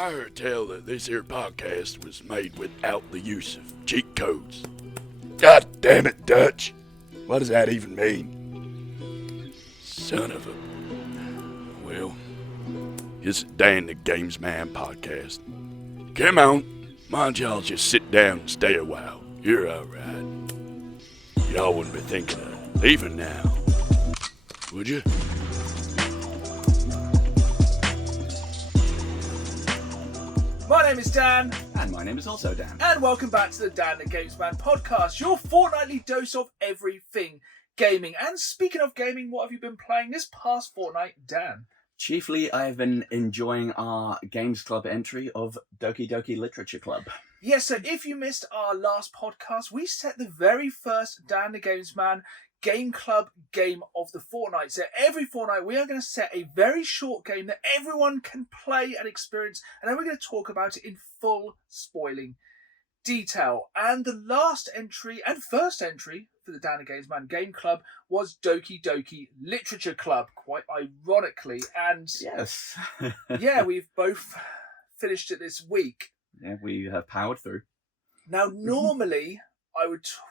I heard tell that this here podcast was made without the use of cheat codes. God damn it, Dutch. What does that even mean? Son of a... Well, it's Dan the Games Man podcast. Come on, mind y'all just sit down and stay a while. You're alright. Y'all wouldn't be thinking of leaving now, would you? My name is Dan. And my name is also Dan. And welcome back to the Dan the Games Man podcast, your fortnightly dose of everything gaming. And speaking of gaming, what have you been playing this past fortnight, Dan? Chiefly, I have been enjoying our Games Club entry of Doki Doki Literature Club. Yes, so if you missed our last podcast, we set the very first Dan the Games Man Game Club game of the fortnight. So every fortnight we are going to set a very short game that everyone can play and experience, and then we're going to talk about it in full spoiling detail. And the last entry and first entry for the Dan the Games Man Game Club was Doki Doki Literature Club, quite ironically. And yes, yeah, we've both finished it this week. Yeah, we have powered through. Now, normally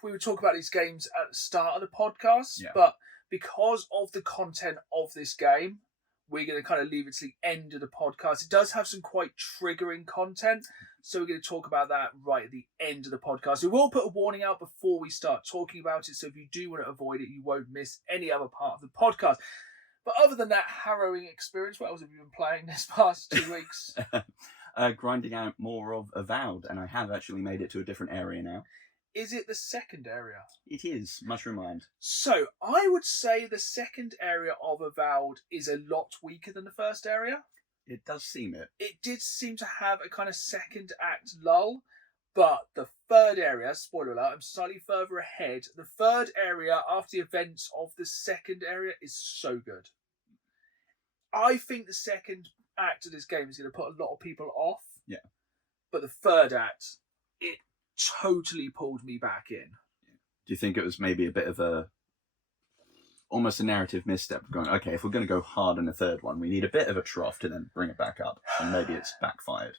we would talk about these games at the start of the podcast, yeah. But because of the content of this game, we're going to kind of leave it to the end of the podcast. It does have some quite triggering content, so we're going to talk about that right at the end of the podcast. We will put a warning out before we start talking about it, so if you do want to avoid it, you won't miss any other part of the podcast. But other than that harrowing experience, what else have you been playing this past 2 weeks? Grinding out more of Avowed, and I have actually made it to a different area now. Is it the second area? It is, Mushroom Mind. So, I would say the second area of Avowed is a lot weaker than the first area. It does seem it. It did seem to have a kind of second act lull, but the third area, spoiler alert, I'm slightly further ahead. The third area, after the events of the second area, is so good. I think the second act of this game is going to put a lot of people off. Yeah. But the third act, it totally pulled me back in. Do you think it was maybe a bit of almost a narrative misstep, going, okay, if we're going to go hard in the third one, we need a bit of a trough to then bring it back up, and maybe it's backfired?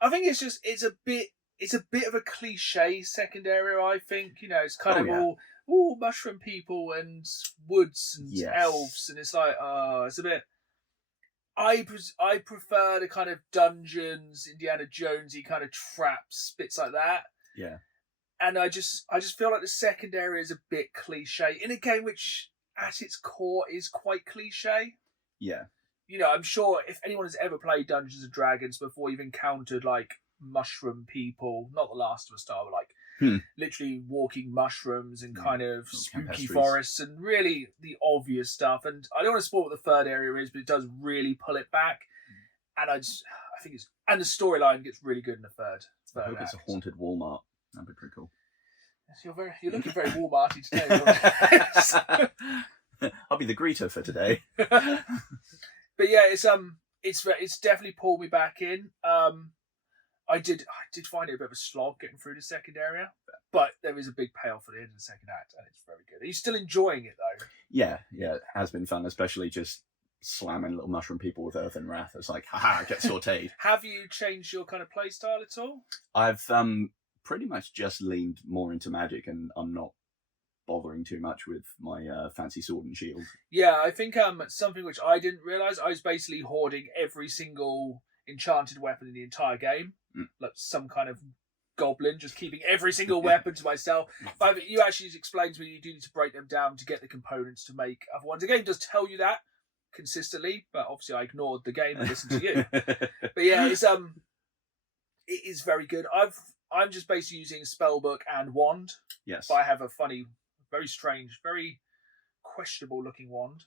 I think it's a bit of a cliche second area. I think, it's kind of all mushroom people and woods and elves, and it's like it's a bit. I prefer the kind of dungeons, Indiana Jonesy kind of traps, bits like that. Yeah. And I just feel like the second area is a bit cliche in a game which, at its core, is quite cliche. Yeah. I'm sure if anyone has ever played Dungeons and Dragons before, you've encountered like mushroom people, not the Last of Us style, but like literally walking mushrooms and kind of spooky forests and really the obvious stuff. And I don't want to spoil what the third area is, but it does really pull it back. And I think and the storyline gets really good in the third. I hope it's a haunted Walmart. That'd be pretty cool. Yes, you're looking very Walmarty today. I'll be the greeter for today. But yeah, it's definitely pulled me back in. I did find it a bit of a slog getting through the second area, but there is a big payoff at the end of the second act, and it's very good. Are you still enjoying it though? Yeah, it has been fun, especially just slamming little mushroom people with Earth and Wrath. It's like, haha, get sauteed. Have you changed your kind of play style at all? I've pretty much just leaned more into magic, and I'm not bothering too much with my fancy sword and shield. Yeah, I think something which I didn't realise, I was basically hoarding every single enchanted weapon in the entire game, like some kind of goblin, just keeping every single weapon to myself. But you actually explained to me you do need to break them down to get the components to make other ones. The game does tell you that consistently, but obviously I ignored the game and listened to you. But yeah, it is very good. I'm just basically using spellbook and wand. Yes. But I have a funny, very strange, very questionable looking wand.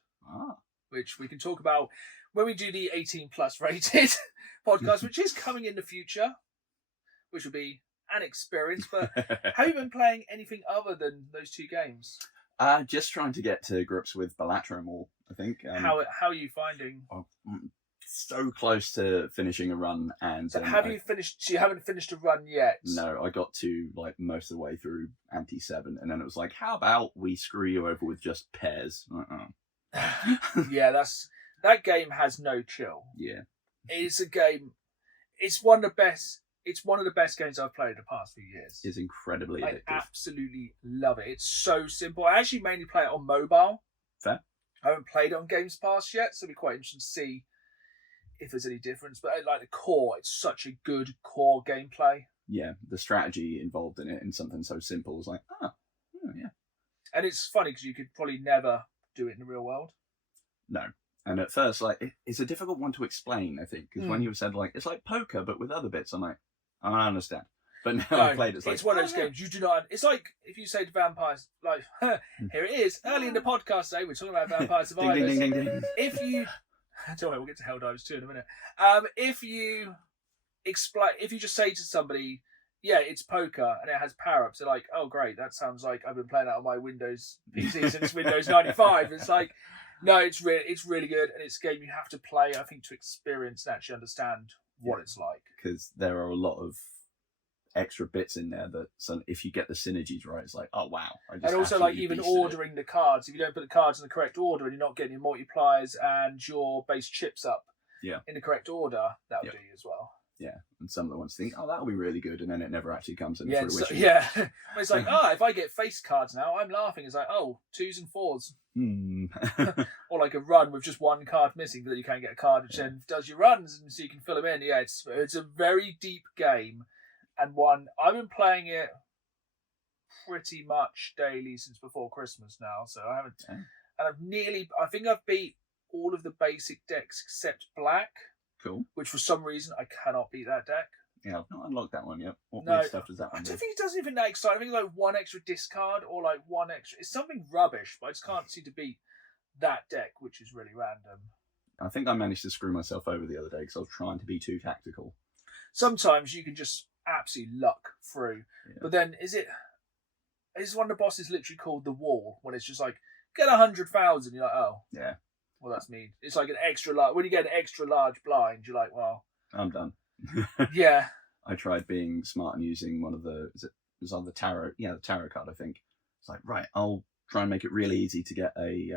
Which we can talk about when we do the 18 plus rated podcast, which is coming in the future, which will be an experience. But have you been playing anything other than those two games? Just trying to get to grips with Balatro more, I think. How are you finding? So close to finishing a run, and so have you finished? So you haven't finished a run yet? No, I got to like most of the way through Ante 7, and then it was like, how about we screw you over with just pairs? Yeah, that game has no chill. Yeah, it's a game. It's one of the best. It's one of the best games I've played in the past few years. It's incredibly I addictive. absolutely love it. It's so simple. I actually mainly play it on mobile. Fair. I haven't played it on Gamespass yet, so it'll be quite interesting to see if there's any difference. But like the core, it's such a good core gameplay. Yeah, the strategy involved in it in something so simple is like, yeah. And it's funny because you could probably never do it in the real world. No. And at first, like, it's a difficult one to explain, I think, because when you said, like, it's like poker, but with other bits, I'm like, I understand. But now I've played it, it's one of those games you do not. It's like if you say to vampires, like, here it is. Early in the podcast today, we're talking about Vampire Survivors. ding, ding, ding. If you, don't worry, we'll get to Helldivers 2 in a minute. If you explain, if you just say to somebody, yeah, it's poker and it has power-ups, they're like, oh great, that sounds like I've been playing that on my Windows PC since Windows 95. It's like, no, it's really good, and it's a game you have to play, I think, to experience and actually understand what it's like. Because there are a lot of extra bits in there that, so if you get the synergies right, it's like, oh wow. And also, like, even ordering the cards, if you don't put the cards in the correct order and you're not getting your multipliers and your base chips up in the correct order, that'll do you as well. Yeah, and some of the ones think, oh, that'll be really good, and then it never actually comes into fruition. It's like, if I get face cards now, I'm laughing. It's like, 2s and 4s. Or like a run with just one card missing, but then you can't get a card which then does your runs, and so you can fill them in. Yeah, it's a very deep game, and one I've been playing it pretty much daily since before Christmas now. So I haven't, and I think I've beat all of the basic decks except black. Cool. Which for some reason I cannot beat that deck. Yeah, I've not unlocked that one yet. What No, weird stuff does that one I do? don't think it does anything that exciting. I think it's like one extra discard or like one extra. It's something rubbish, but I just can't seem to beat that deck, which is really random. I think I managed to screw myself over the other day because I was trying to be too tactical. Sometimes you can just absolutely luck through. Yeah. But then is one of the bosses literally called the wall, when it's just like, get 100,000, you're like, oh. Yeah. Well, that's mean. It's like an extra large. When you get an extra large blind, you're like, well, I'm done. yeah. I tried being smart and using one of the, it was on the tarot, the tarot card, I think. It's like, right, I'll try and make it really easy to get a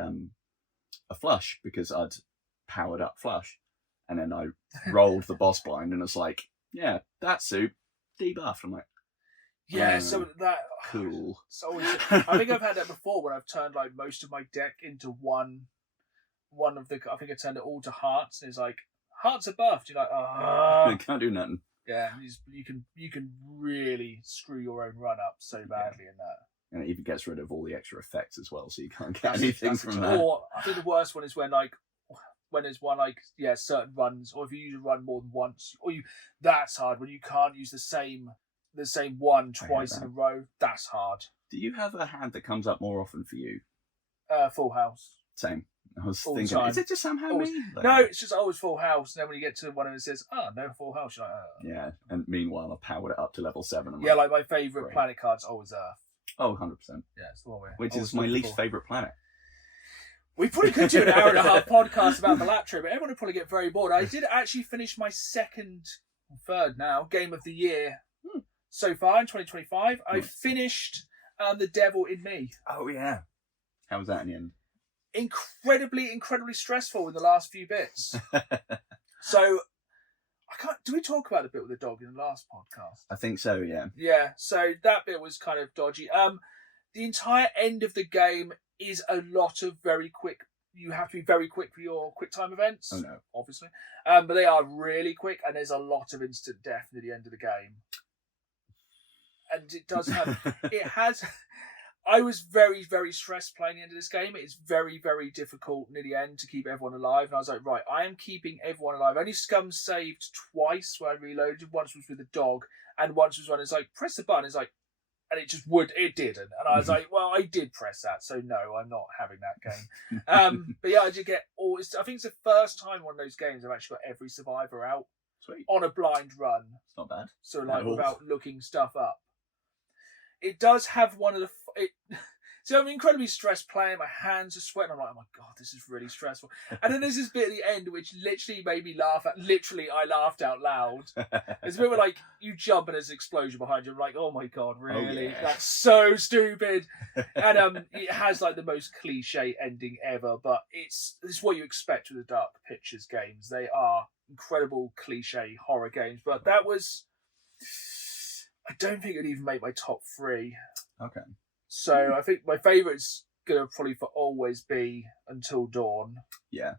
flush, because I'd powered up flush. And then I rolled the boss blind, and it's like, yeah, that suit, debuffed. I'm like, yeah, so that... Cool. So I think I've had that before, when I've turned like most of my deck into one of the, I think I turned it all to hearts, and it's like, hearts are buffed. You're like, I can't do nothing. Yeah, you can really screw your own run up so badly in that. And it even gets rid of all the extra effects as well, so you can't get anything from that. Or I think the worst one is when there's one certain runs, or if you use a run more than once, that's hard when you can't use the same one twice in a row. That's hard. Do you have a hand that comes up more often for you? Full house. Same. I was All thinking, time. is it just somehow me? No, it's just always full house. And then when you get to one and it says, no full house, you're like, Yeah, and meanwhile I powered it up to level 7. Like my favourite planet card's always Earth. Oh, 100%. Yeah, it's the one which is my least favourite planet. We probably could do an hour and a half podcast about the lap trip, but everyone would probably get very bored. I did actually finish my third game of the year so far in 2025. I finished The Devil in Me. Oh, yeah. How was that in the end? Incredibly stressful in the last few bits. So, do we talk about the bit with the dog in the last podcast? I think so, yeah. Yeah, so that bit was kind of dodgy. The entire end of the game is a lot of very quick. You have to be very quick for your quick time events. Oh no, obviously, but they are really quick, and there's a lot of instant death near the end of the game. And it does have. It has. I was very, very stressed playing the end of this game. It's very, very difficult near the end to keep everyone alive. And I was like, right, I am keeping everyone alive. Only Scum saved twice where I reloaded. Once was with the dog, and once was when it's like, press the button. It's like, and it didn't. And I was like, well, I did press that, so no, I'm not having that game. But yeah, I did get all. I think it's the first time one of those games I've actually got every survivor out. Sweet. On a blind run. It's not bad. So without looking stuff up. It does have one of the. So I'm incredibly stressed playing. My hands are sweating. I'm like, oh my God, this is really stressful. And then there's this bit at the end which literally made me laugh. Literally, I laughed out loud. It's a bit where like you jump and there's an explosion behind you. I'm like, oh my God, really? Oh, yeah. That's so stupid. And it has like the most cliche ending ever, but it's what you expect with the Dark Pictures games. They are incredible cliche horror games, but that was, I don't think it would even make my top 3. Okay. So I think my favourite's gonna probably for always be Until Dawn. Yeah.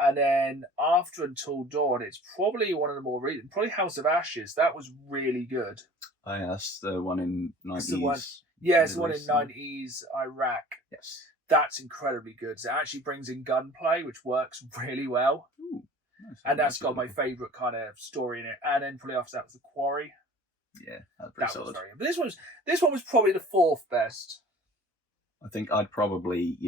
And then after Until Dawn, it's probably one of the more recent, probably House of Ashes. That was really good. Oh, yeah, that's the one in 90s. It's the one, yeah, it's the one in 90s Iraq. Yes. That's incredibly good. So it actually brings in gunplay, which works really well. Ooh, nice. And that's got my favourite kind of story in it. And then probably after that was The Quarry. Yeah, that's pretty solid. Was very good. But this one was probably the 4th best. I think I'd probably,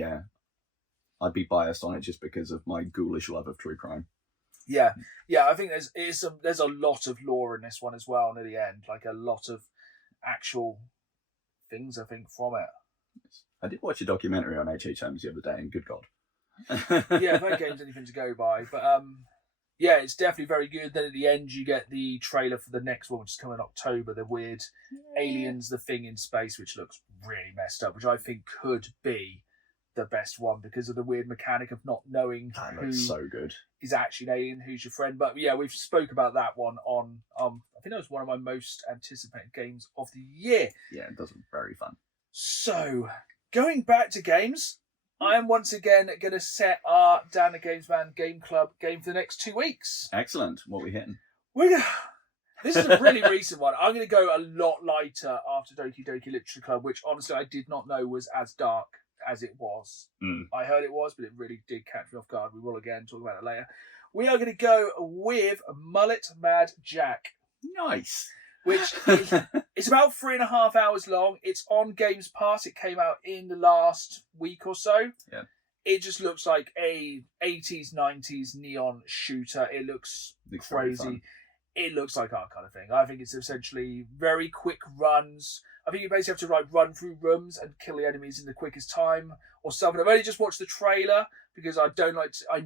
I'd be biased on it just because of my ghoulish love of true crime. Yeah, I think there's a lot of lore in this one as well near the end, like a lot of actual things I think from it. I did watch a documentary on H.H. Holmes the other day, and good God. Yeah, if that game's anything to go by, but yeah, it's definitely very good. Then at the end, you get the trailer for the next one, which is coming in October. The weird aliens, the thing in space, which looks really messed up, which I think could be the best one because of the weird mechanic of not knowing who so good is actually an alien, who's your friend. But yeah, we've spoke about that one on I think that was one of my most anticipated games of the year. Yeah, it does look very fun. So going back to games, I am once again going to set our Dan the Games Man Game Club game for the next 2 weeks. Excellent. What are we hitting? This is a really recent one. I'm going to go a lot lighter after Doki Doki Literature Club, which honestly I did not know was as dark as it was. I heard it was, but it really did catch me off guard. We will again talk about it later. We are going to go with Mullet Mad Jack. Nice. Which it's about 3.5 hours long. It's on Games Pass. It came out in the last week or so. Yeah. It just looks like a 80s, 90s neon shooter. It looks crazy. It looks like our kind of thing. I think it's essentially very quick runs. I think you basically have to run through rooms and kill the enemies in the quickest time or something. I've only just watched the trailer because I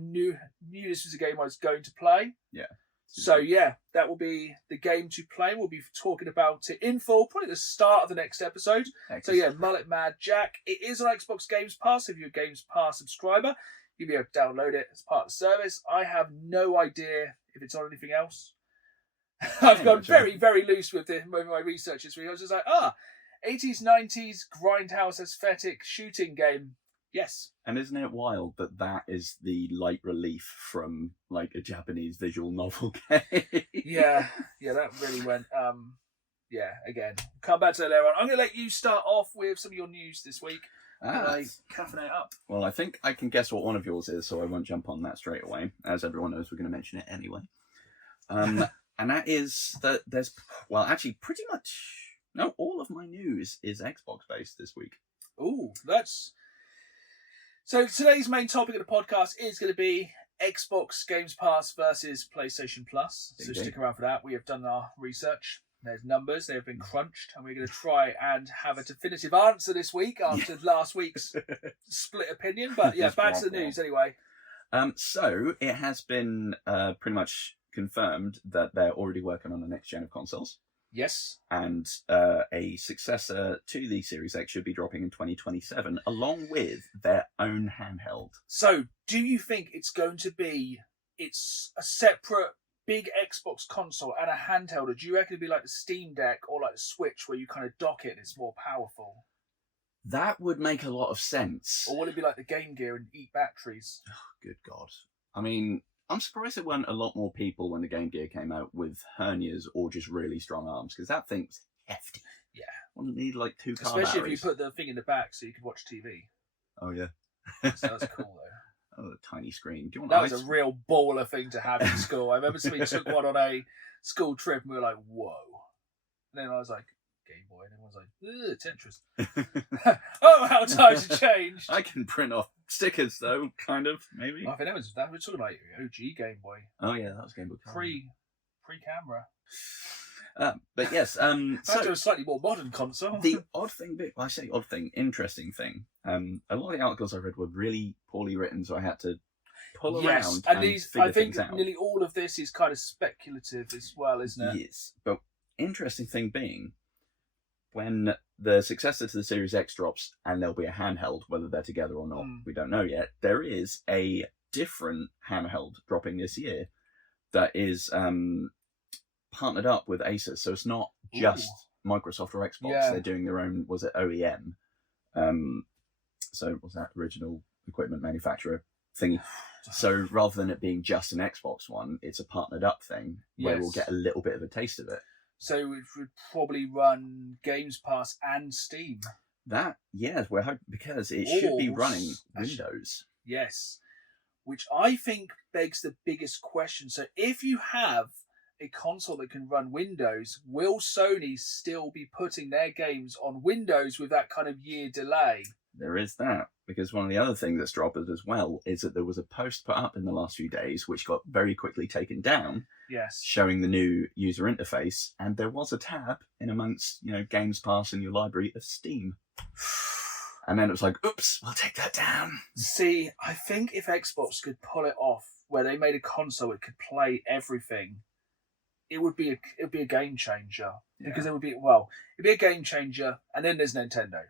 knew this was a game I was going to play. Yeah. So yeah, that will be the game to play. We'll be talking about it in full, probably at the start of the next episode. Excellent. So yeah, Mullet Mad Jack. It is on Xbox Games Pass. If you're a Games Pass subscriber, you'll be able to download it as part of the service. I have no idea if it's on anything else. I've gone very, very loose with my research this week. I was just like, 80s, 90s grindhouse aesthetic shooting game. Yes. And isn't it wild that is the light relief from like a Japanese visual novel game? Yeah, that really went. Again, come back to that later on. I'm going to let you start off with some of your news this week. Caffeinate it up. Well, I think I can guess what one of yours is, so I won't jump on that straight away. As everyone knows, we're going to mention it anyway. And that is that there's, well, actually pretty much, no, all of my news is Xbox based this week. Ooh, so today's main topic of the podcast is going to be Xbox Games Pass versus PlayStation Plus. So stick around for that. We have done our research. There's numbers. They have been crunched. And we're going to try and have a definitive answer this week after last week's split opinion. But yeah, back to the news anyway. So it has been pretty much confirmed that they're already working on the next gen of consoles. Yes. And a successor to the Series X should be dropping in 2027, along with their own handheld. So, do you think it's going to be a separate big Xbox console and a handheld, or do you reckon it'd be like the Steam Deck or like the Switch where you kind of dock it and it's more powerful? That would make a lot of sense. Or will it be like the Game Gear and eat batteries? Oh, good God. I mean, I'm surprised there weren't a lot more people when the Game Gear came out with hernias or just really strong arms, because that thing's hefty. Yeah. Wouldn't need like 2 car Especially batteries. if you put the thing in the back so you could watch TV. Oh, yeah. So that's cool, though. Oh, the tiny screen. Do you want that was a real baller thing to have in school. I remember somebody took one on a school trip and we were like, whoa. And then I was like, Game Boy. And everyone's like, Tetris. Oh, how times have changed. I can print off stickers, though, kind of, maybe. I think we're talking about OG Game Boy. Oh, yeah, that was Game Boy Color. Pre-camera. But yes, Back to a slightly more modern console. the odd thing, I say odd thing, interesting thing. A lot of the articles I read were really poorly written, so I had to pull around and figure I think things out. nearly all of this is kind of speculative as well, isn't it? Yes, but interesting thing being, when the successor to the Series X drops, and there'll be a handheld, whether they're together or not, we don't know yet. There is a different handheld dropping this year that is partnered up with Asus, so it's not just Microsoft or Xbox. Yeah. They're doing their own, was it OEM? So was that original equipment manufacturer thingy? So rather than it being just an Xbox one, it's a partnered up thing where we'll get a little bit of a taste of it. So it would probably run Gamespass and Steam. That, yes, we're hoping, because it should be running Windows. Yes, which I think begs the biggest question. So if you have a console that can run Windows, will Sony still be putting their games on Windows with that kind of year delay? There is that, because one of the other things that's dropped as well is that there was a post put up in the last few days which got very quickly taken down. Yes. Showing the new user interface, and there was a tab in amongst, Games Pass in your library of Steam. And then it was like, oops, we'll take that down. See, I think if Xbox could pull it off, where they made a console that could play everything, it would be a game changer. Yeah. Because it'd be a game changer, and then there's Nintendo.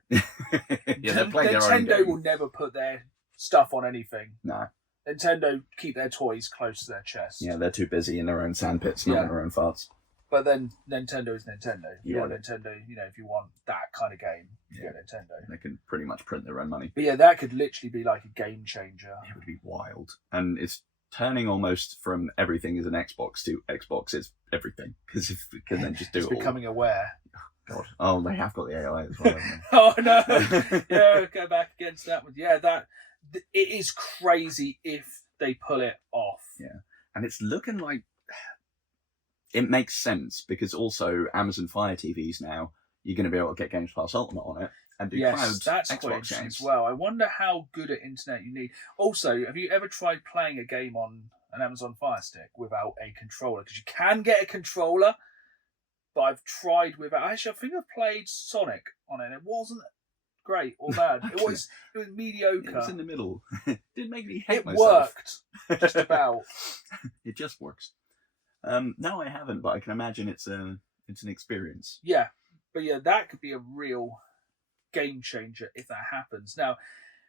Nintendo will never put their stuff on anything. No. Nintendo keep their toys close to their chest. Yeah, they're too busy in their own sandpits, not in their own farts. But then Nintendo is Nintendo. Nintendo, if you want that kind of game, you get Nintendo. They can pretty much print their own money. But yeah, that could literally be like a game changer. It would be wild. And it's turning almost from everything is an Xbox to Xbox is everything. Because if it can then just do it all. It's becoming aware. God. Oh, they have got the AI as well, haven't they? Oh, no. Yeah, go back against that one. Yeah, it is crazy if they pull it off. Yeah. And it's looking like it makes sense, because also Amazon Fire TVs now, you're going to be able to get Games Pass Ultimate on it and do cloud that's Xbox games as well. I wonder how good at internet you need. Also, have you ever tried playing a game on an Amazon Fire Stick without a controller? Because you can get a controller, but I've tried without. Actually, I think I've played Sonic on it. It wasn't great or bad. It was mediocre. It was in the middle. Didn't make me hate myself. It worked just about. It just works. No, I haven't, but I can imagine it's an experience. Yeah, but yeah, that could be a real game changer if that happens. Now,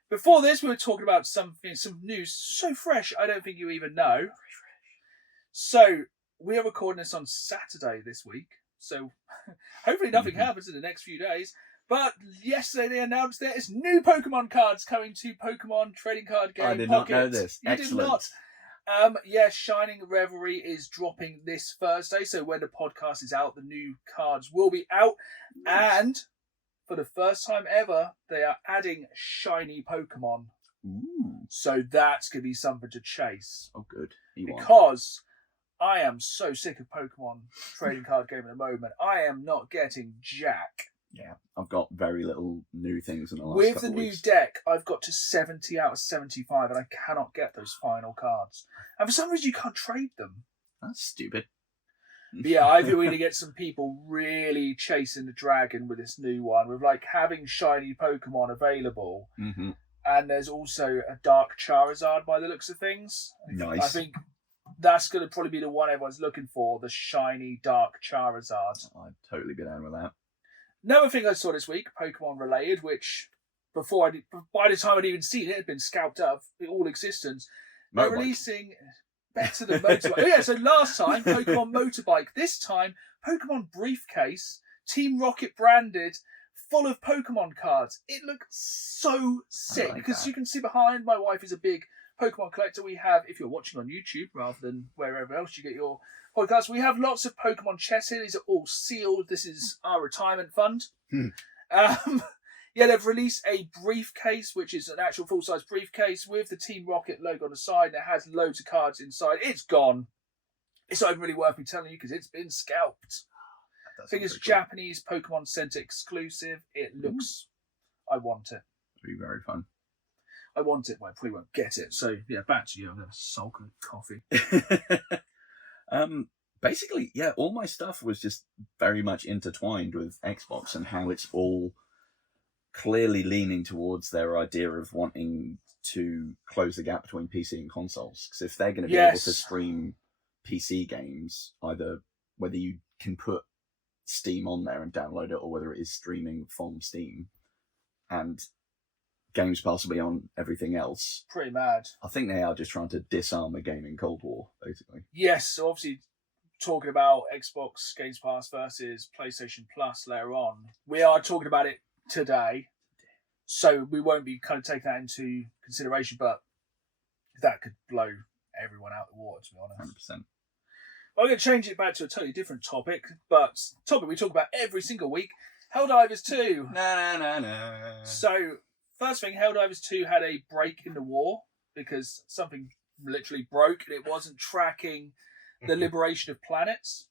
before this, we were talking about some news so fresh, I don't think you even know. So we are recording this on Saturday this week. So hopefully nothing happens in the next few days. But yesterday they announced there is new Pokemon cards coming to Pokemon Trading Card Game Pocket. I did not know this. Excellent. Did not. Shining Revelry is dropping this Thursday. So when the podcast is out, the new cards will be out. Nice. And for the first time ever, they are adding shiny Pokemon. Ooh. So that's going to be something to chase. Oh, good. Because I am so sick of Pokemon Trading Card Game at the moment. I am not getting jack. Yeah, I've got very little new things in the last couple of weeks. With the new deck, I've got to 70 out of 75, and I cannot get those final cards. And for some reason, you can't trade them. That's stupid. But yeah, I think we're going to get some people really chasing the dragon with this new one, with having shiny Pokemon available. Mm-hmm. And there's also a Dark Charizard by the looks of things. Nice. I think that's going to probably be the one everyone's looking for, the shiny Dark Charizard. I'd totally be down with that. Another thing I saw this week, Pokemon related, which by the time I'd even seen it, had been scalped up in all existence. They're releasing better than Motorbike. So last time, Pokemon Motorbike. This time, Pokemon Briefcase, Team Rocket branded, full of Pokemon cards. It looks so sick because you can see behind. My wife is a big Pokemon collector. We have, if you're watching on YouTube rather than wherever else you get your podcast, we have lots of Pokemon chess here. These are all sealed. This is our retirement fund. They've released a briefcase, which is an actual full-size briefcase with the Team Rocket logo on the side. And it has loads of cards inside. It's gone. It's not even really worth me telling you because it's been scalped. I think it's Japanese Pokemon Center exclusive. It looks... I want it. It'll be very fun. I want it, but I probably won't get it. So, yeah, back to you. I'm going to sulk with coffee. basically, yeah, all my stuff was just very much intertwined with Xbox and how it's all clearly leaning towards their idea of wanting to close the gap between PC and consoles. Because if they're going to be able to stream PC games, either whether you can put Steam on there and download it, or whether it is streaming from Steam, and Gamespass will be on everything else. Pretty mad. I think they are just trying to disarm the gaming Cold War, basically. Yes, so obviously talking about Xbox Gamespass versus PlayStation Plus later on, we are talking about it today, so we won't be kind of taking that into consideration, but that could blow everyone out the water, to be honest. 100%. I'm going to change it back to a totally different topic, but topic we talk about every single week, Helldivers 2. No. So, first thing, Helldivers 2 had a break in the war because something literally broke and it wasn't tracking the liberation of planets.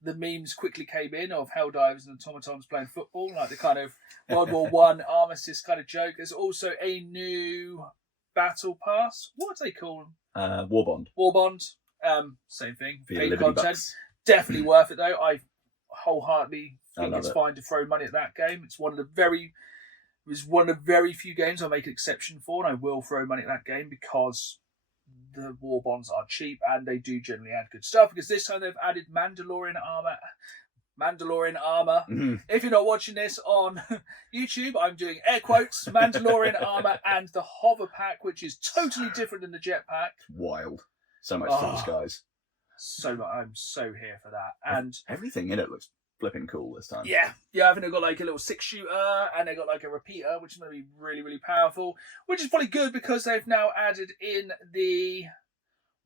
The memes quickly came in of Helldivers and automatons playing football, like the kind of World War One armistice kind of joke. There's also a new battle pass. What do they call them? Warbond. Warbond. Same thing. For your Paid Liberty content. Bucks. Definitely worth it though. I wholeheartedly think love it's it. fine to throw money at that game. It was one of the very few games I make an exception for, and I will throw money at that game because the war bonds are cheap and they do generally add good stuff. Because this time they've added Mandalorian armor. Mhm. If you're not watching this on YouTube, I'm doing air quotes. Mandalorian armor and the hover pack, which is totally different than the jetpack. Wild. So much to disguise. So much. I'm so here for that. And everything in it looks flipping cool this time. yeah, I think they've got like a little 6-shooter and they've got like a repeater, which is going to be really, really powerful, which is probably good because they've now added in the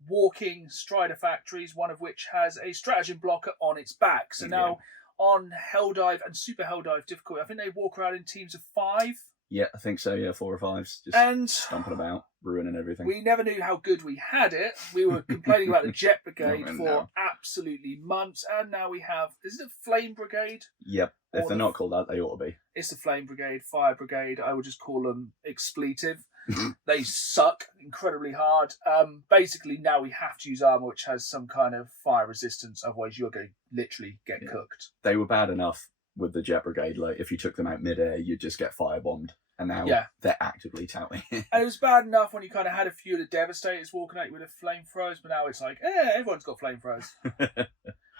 walking Strider factories, one of which has a stratagem blocker on its back. So now on Helldive and Super Helldive difficulty, I think they walk around in teams of 5. Yeah, I think so, yeah, 4 or 5s. Just and stomping about, ruining everything. We never knew how good we had it. We were complaining about the Jet Brigade No, for no. absolutely months, and now we have, is it Flame Brigade? Yep, if Or they're not called that, they ought to be. It's the Flame Brigade, Fire Brigade. I would just call them expletive. They suck incredibly hard. Basically, now we have to use armor which has some kind of fire resistance. Otherwise, you're going to literally get cooked. They were bad enough with the Jet Brigade. Like, if you took them out mid-air, you'd just get firebombed. And now they're actively touting it. And it was bad enough when you kind of had a few of the Devastators walking at you with the flamethrowers, but now it's like, everyone's got flamethrowers.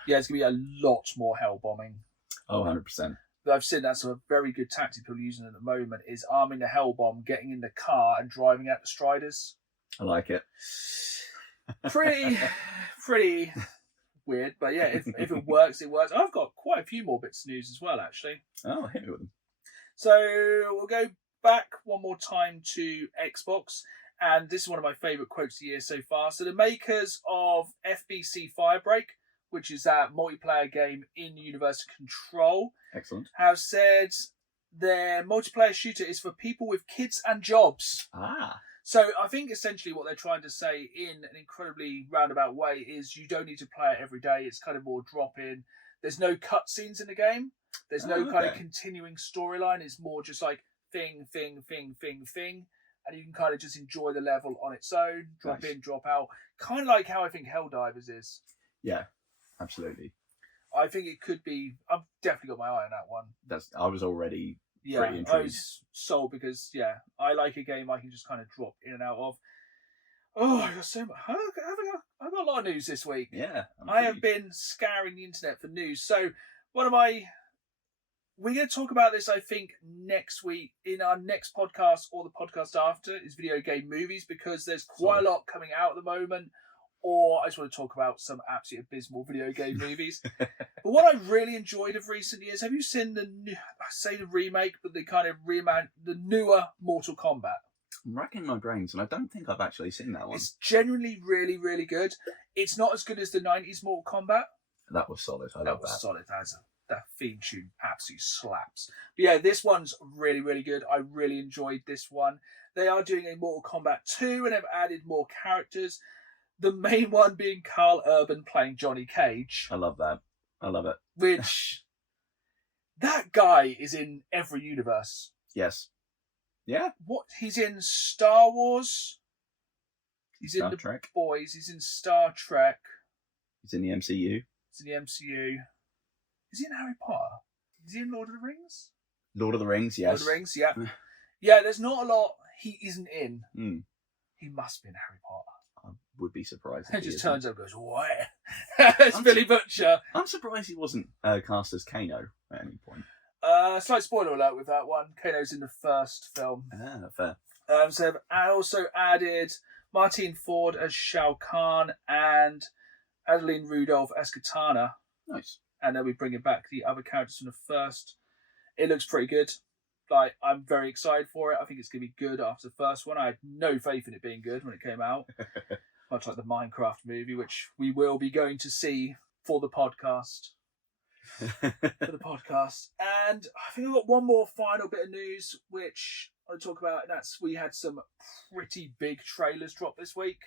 Yeah, it's going to be a lot more hell bombing. Oh, 100%. I've seen that's a very good tactic people are using at the moment is arming the hell bomb, getting in the car and driving out the Striders. I like it. Pretty weird, but yeah, if it works, it works. I've got quite a few more bits of news as well, actually. Oh, hit me with them. So we'll go back one more time to Xbox, and this is one of my favourite quotes of the year so far. So the makers of FBC Firebreak, which is that multiplayer game in Universal Control, Excellent. have said their multiplayer shooter is for people with kids and jobs. Ah. So I think essentially what they're trying to say in an incredibly roundabout way is you don't need to play it every day. It's kind of more drop-in. There's no cutscenes in the game. There's no kind of continuing storyline. It's more just like thing. And you can kind of just enjoy the level on its own. Drop in, drop out. Kind of like how I think Helldivers is. Yeah, absolutely. I think it could be... I've definitely got my eye on that one. I was already Yeah, pretty intrigued. I was sold because, I like a game I can just kind of drop in and out of. Oh, I got so much. I've got a lot of news this week. Yeah. I have been scouring the internet for news. So, we're going to talk about this, I think, next week in our next podcast or the podcast after is video game movies because there's quite a lot coming out at the moment. Or I just want to talk about some absolutely abysmal video game movies. But what I really enjoyed of recent years, have you seen the remake, but the kind of the newer Mortal Kombat? I'm racking my brains, and I don't think I've actually seen that one. It's genuinely really, really good. It's not as good as the 90s Mortal Kombat. That was solid. I love That was that. solid. That theme tune absolutely slaps. But yeah, this one's really, really good. I really enjoyed this one. They are doing a Mortal Kombat 2 and have added more characters. The main one being Carl Urban playing Johnny Cage. I love that. I love it. Which, that guy is in every universe. Yes. Yeah. What? He's in Star Wars. He's Star in The Trek. Boys. He's in Star Trek. He's in the MCU. He's in the MCU. Is he in Harry Potter? Is he in Lord of the Rings? Lord of the Rings, yes. Lord of the Rings, yeah. Yeah, there's not a lot he isn't in. Mm. He must be in Harry Potter. I would be surprised. He just turns up and goes, where? It's Billy Butcher. I'm surprised he wasn't cast as Kano at any point. Slight spoiler alert with that one. Kano's in the first film. Fair. So I also added Martine Ford as Shao Kahn and Adeline Rudolph as Katana. Nice. And then we bring it back the other characters from the first. It looks pretty good. Like, I'm very excited for it. I think it's going to be good after the first one. I had no faith in it being good when it came out. Much like the Minecraft movie, which we will be going to see for the podcast. And I think I've got one more final bit of news, which I'll talk about. And that's we had some pretty big trailers drop this week.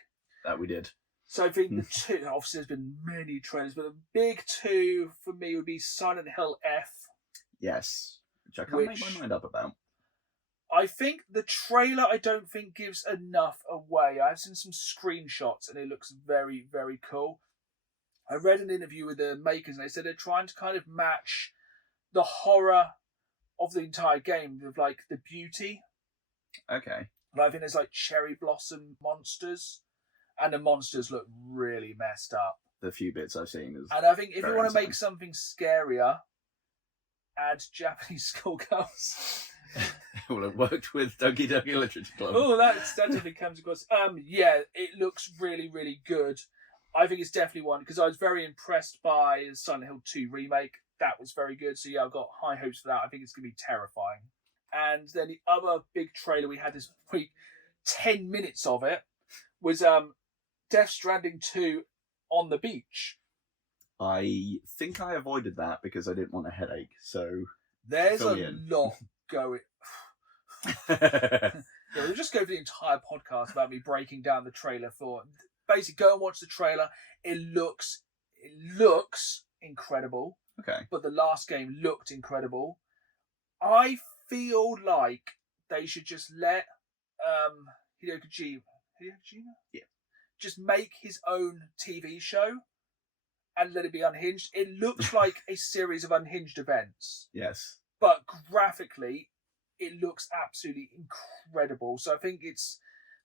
That we did. So I think the two, obviously there's been many trailers, but the big two for me would be Silent Hill F. Yes. Which I can't make my mind up about. I think the trailer, I don't think gives enough away. I've seen some screenshots and it looks very, very cool. I read an interview with the makers and they said they're trying to kind of match the horror of the entire game with like the beauty. Okay. And I think there's like cherry blossom monsters and the monsters look really messed up. The few bits I've seen is. And I think if you want to insane. make something scarier, add Japanese schoolgirls. Well, it worked with Doki Doki Literature Club. Oh, that definitely comes across. Yeah, it looks really, really good. I think it's definitely one because I was very impressed by the Silent Hill 2 remake. That was very good. So yeah, I've got high hopes for that. I think it's going to be terrifying. And then the other big trailer we had this week, 10 minutes of it, was Death Stranding 2 on the beach. I think I avoided that because I didn't want a headache. So there's fill a me in. lot going. Yeah, we'll just go for the entire podcast about me breaking down the trailer for. Basically, go and watch the trailer. It looks incredible. Okay. But the last game looked incredible. I feel like they should just let Hideo Kojima, yeah, just make his own TV show and let it be unhinged. It looks like a series of unhinged events. Yes. But graphically, it looks absolutely incredible. So I think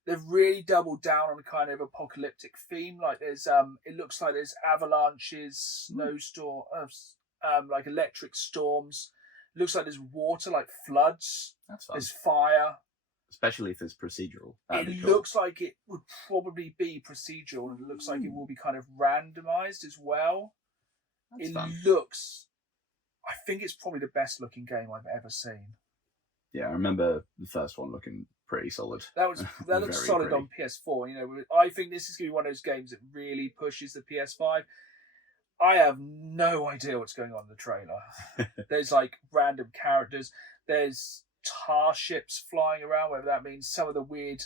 they've really doubled down on a kind of apocalyptic theme. Like there's it looks like there's avalanches, snowstorm, like electric storms. It looks like there's water, like floods. That's fun. There's fire. Especially if it's procedural. It looks like it would probably be procedural, and it looks like it will be kind of randomized as well. That's fun. I think it's probably the best looking game I've ever seen. Yeah, I remember the first one looking pretty solid. That looks Very solid pretty. on PS4. You know, I think this is going to be one of those games that really pushes the PS5. I have no idea what's going on in the trailer. There's like random characters. There's tar ships flying around, whether that means some of the weird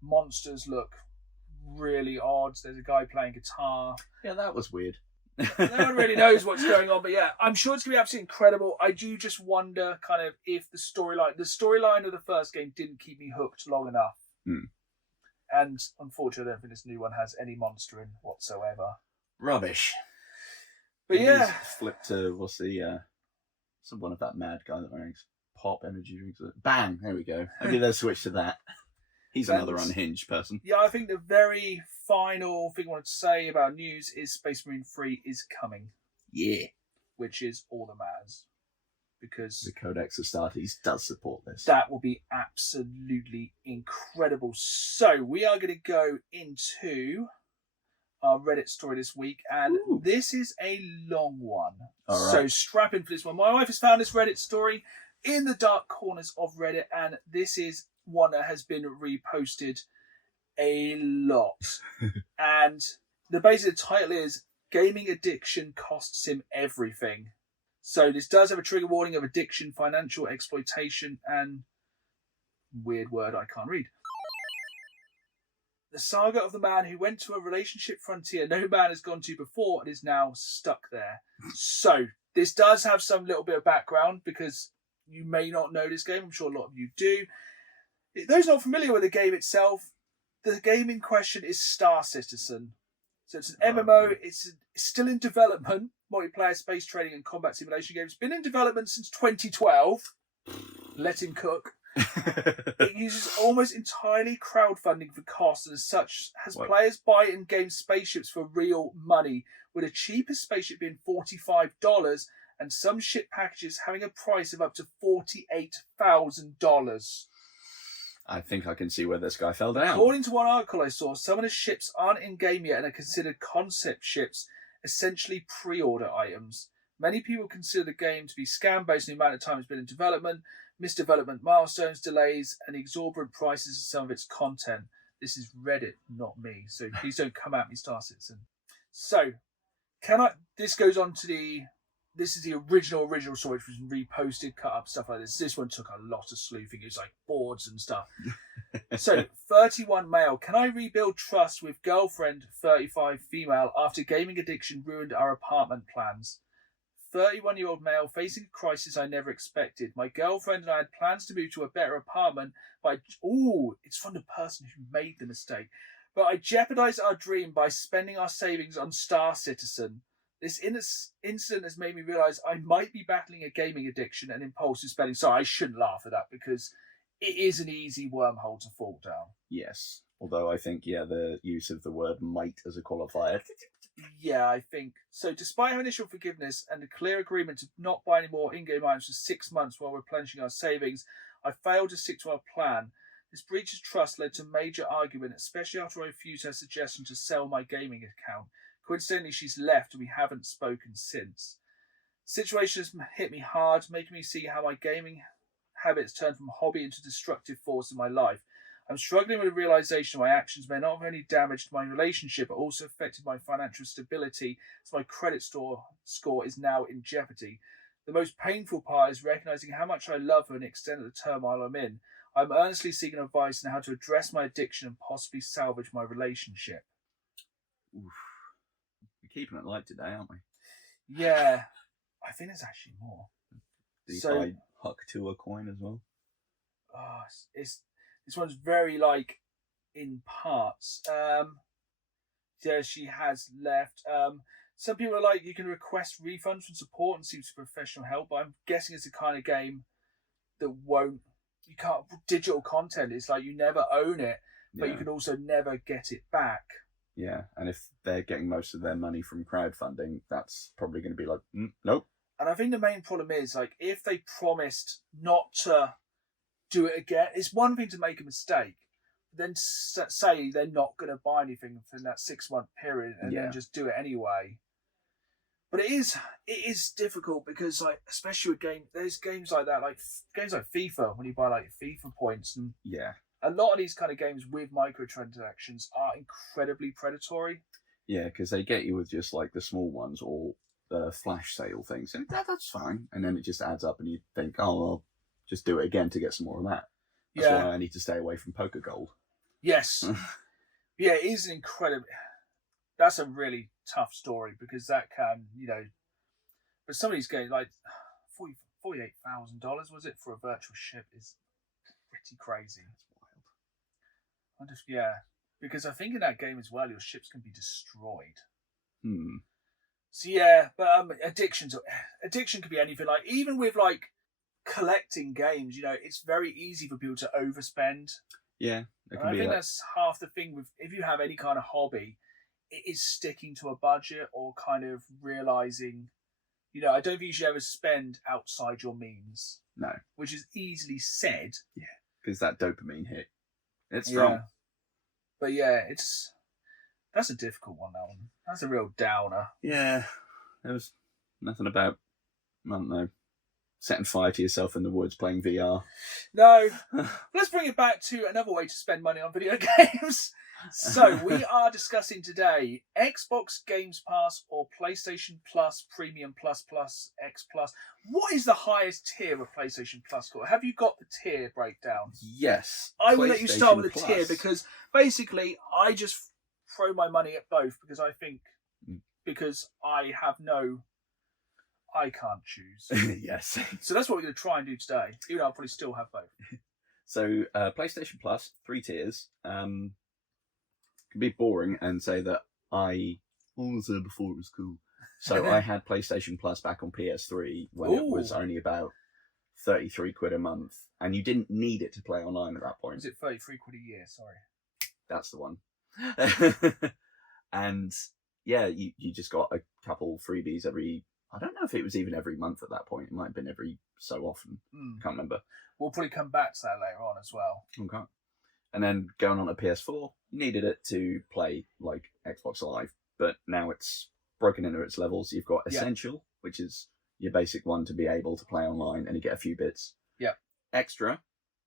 monsters look really odd. There's a guy playing guitar. Yeah, that was weird. No one really knows what's going on, but yeah, I'm sure it's going to be absolutely incredible. I do just wonder kind of if the storyline of the first game didn't keep me hooked long enough. And unfortunately, I don't think this new one has any monster in whatsoever. Rubbish. But yeah. Flip to, what's the, one of that mad guy that wears pop energy drinks. Bang! There we go. Maybe they'll switch to that. He's another unhinged person. Yeah, I think the very final thing I wanted to say about news is Space Marine 3 is coming. Yeah. Which is all that matters. Because the Codex Astartes does support this. That will be absolutely incredible. So we are going to go into our Reddit story this week, and this is a long one. All right. So strap in for this one. My wife has found this Reddit story in the dark corners of Reddit, and this is one that has been reposted a lot. And the basic title is Gaming Addiction Costs Him Everything. So this does have a trigger warning of addiction, financial exploitation, and weird word I can't read. The saga of the man who went to a relationship frontier no man has gone to before and is now stuck there. So this does have some little bit of background because you may not know this game. I'm sure a lot of you do. Those not familiar with the game itself, the game in question is Star Citizen. So it's an MMO. It's still in development. Multiplayer space trading and combat simulation game. It's been in development since 2012. Let him cook. It uses almost entirely crowdfunding for costs, and as such has players buy in-game spaceships for real money, with the cheapest spaceship being $45 and some ship packages having a price of up to $48,000. I think I can see where this guy fell down. According to one article I saw, some of the ships aren't in-game yet and are considered concept ships, essentially pre-order items. Many people consider the game to be scam based on the amount of time it's been in development, missed development milestones, delays, and exorbitant prices of some of its content. This is Reddit, not me, so please don't come at me, Star Citizen. So, this goes on to this is the original story, which was reposted, cut up, stuff like this. This one took a lot of sleuthing. It was like boards and stuff. So, 31 male. Can I rebuild trust with girlfriend, 35 female, after gaming addiction ruined our apartment plans? 31-year-old male facing a crisis I never expected. My girlfriend and I had plans to move to a better apartment, but it's from the person who made the mistake. But I jeopardized our dream by spending our savings on Star Citizen. This incident has made me realise I might be battling a gaming addiction and impulsive spending. Sorry, I shouldn't laugh at that because it is an easy wormhole to fall down. Yes. Although I think, the use of the word might as a qualifier. Yeah, I think. So despite our initial forgiveness and a clear agreement to not buy any more in-game items for 6 months while replenishing our savings, I failed to stick to our plan. This breach of trust led to major argument, especially after I refused her suggestion to sell my gaming account. Coincidentally, she's left and we haven't spoken since. The situation has hit me hard, making me see how my gaming habits turned from hobby into destructive force in my life. I'm struggling with the realisation my actions may not have only damaged my relationship, but also affected my financial stability, as my credit score is now in jeopardy. The most painful part is recognising how much I love her and the extent of the turmoil I'm in. I'm earnestly seeking advice on how to address my addiction and possibly salvage my relationship. Oof. We're keeping it light today, aren't we? Yeah. I think there's actually more. Did you buy Huck to a coin as well? Oh, this one's very in parts. Yeah, she has left. Some people are like, you can request refunds from support and seek professional help, but I'm guessing it's the kind of game that you can't, digital content, it's like you never own it, but you can also never get it back. Yeah, and if they're getting most of their money from crowdfunding, that's probably going to be like, nope. And I think the main problem is, if they promised not to do it again, it's one thing to make a mistake, then say they're not going to buy anything for that 6 month period and then just do it anyway. But it is difficult because especially with there's games like that, games like FIFA, when you buy FIFA points, and a lot of these kind of games with microtransactions are incredibly predatory. Yeah, because they get you with just the small ones or the flash sale things, and that's fine. And then it just adds up, and you think, oh, well, just do it again to get some more of that. That's why I need to stay away from Poker Gold. Yes. Yeah, it is incredible. That's a really tough story because that can, but some of these games, $48,000 was it for a virtual ship, is pretty crazy. That's wild. Because I think in that game as well, your ships can be destroyed. So but addiction can be anything. Even with collecting games, it's very easy for people to overspend. Yeah, I think that's half the thing with if you have any kind of hobby, it is sticking to a budget or kind of realizing, I don't think you should ever spend outside your means. No, which is easily said. Yeah, because that dopamine hit, it's strong. But that's a difficult one. That one. That's a real downer. Yeah, there was nothing about, I don't know, setting fire to yourself in the woods playing VR. No. Let's bring it back to another way to spend money on video games. So we are discussing today Xbox Games Pass or PlayStation Plus, Premium Plus, X Plus. What is the highest tier of PlayStation Plus called? Have you got the tier breakdown? Yes. I will let you start with the tier because basically I just throw my money at both because I think I can't choose. Yes. So that's what we're going to try and do today, even though I'll probably still have both. So PlayStation Plus, 3 tiers. Can be boring and say that I I was there before it was cool. So I had PlayStation Plus back on PS3 when it was only about 33 quid a month, and you didn't need it to play online at that point. Was it 33 quid a year? Sorry. That's the one. And yeah, you just got a couple freebies every, I don't know if it was even every month at that point. It might have been every so often. I can't remember. We'll probably come back to that later on as well. Okay. And then going on to PS4, you needed it to play like Xbox Live, but now it's broken into its levels. You've got Essential, which is your basic one to be able to play online and you get a few bits. Yeah. Extra,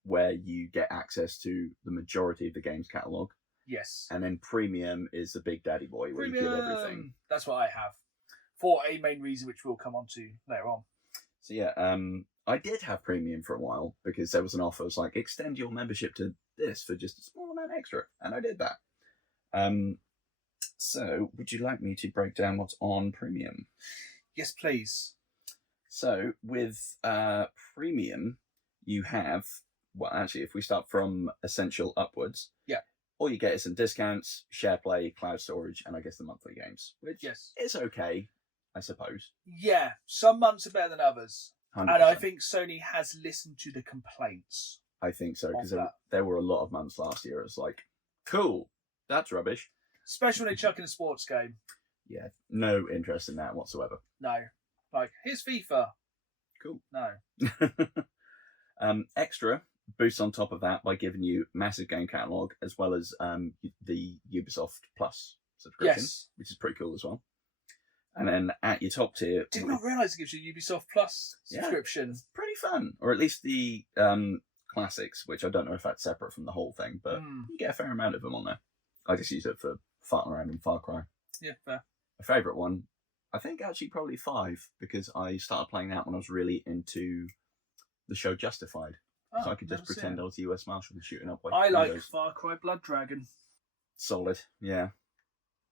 where you get access to the majority of the game's catalogue. Yes. And then Premium is the big daddy boy, where you get everything. That's what I have. For a main reason, which we'll come on to later on. So yeah, I did have Premium for a while because there was an offer. It was like, extend your membership to this for just a small amount extra. And I did that. So would you like me to break down what's on Premium? Yes, please. So with Premium, you have, well, actually, if we start from Essential upwards, all you get is some discounts, share play, cloud storage, and I guess the monthly games, which is okay, I suppose. Yeah, some months are better than others. 100%. And I think Sony has listened to the complaints. I think so, because there were a lot of months last year. It was like, cool, that's rubbish. Especially when they chuck in a sports game. Yeah, no interest in that whatsoever. No. Like, here's FIFA. Cool. No. Extra boosts on top of that by giving you massive game catalogue as well as the Ubisoft Plus subscription, which is pretty cool as well. And then at your top tier... Did not realise it gives you Ubisoft Plus subscription. It's pretty fun. Or at least the classics, which I don't know if that's separate from the whole thing, but you get a fair amount of them on there. I just use it for farting around in Far Cry. Yeah, fair. My favourite one, I think actually probably 5, because I started playing that when I was really into the show Justified. So I could just pretend I was the US Marshal and shooting up. I like Far Cry Blood Dragon. Solid, yeah.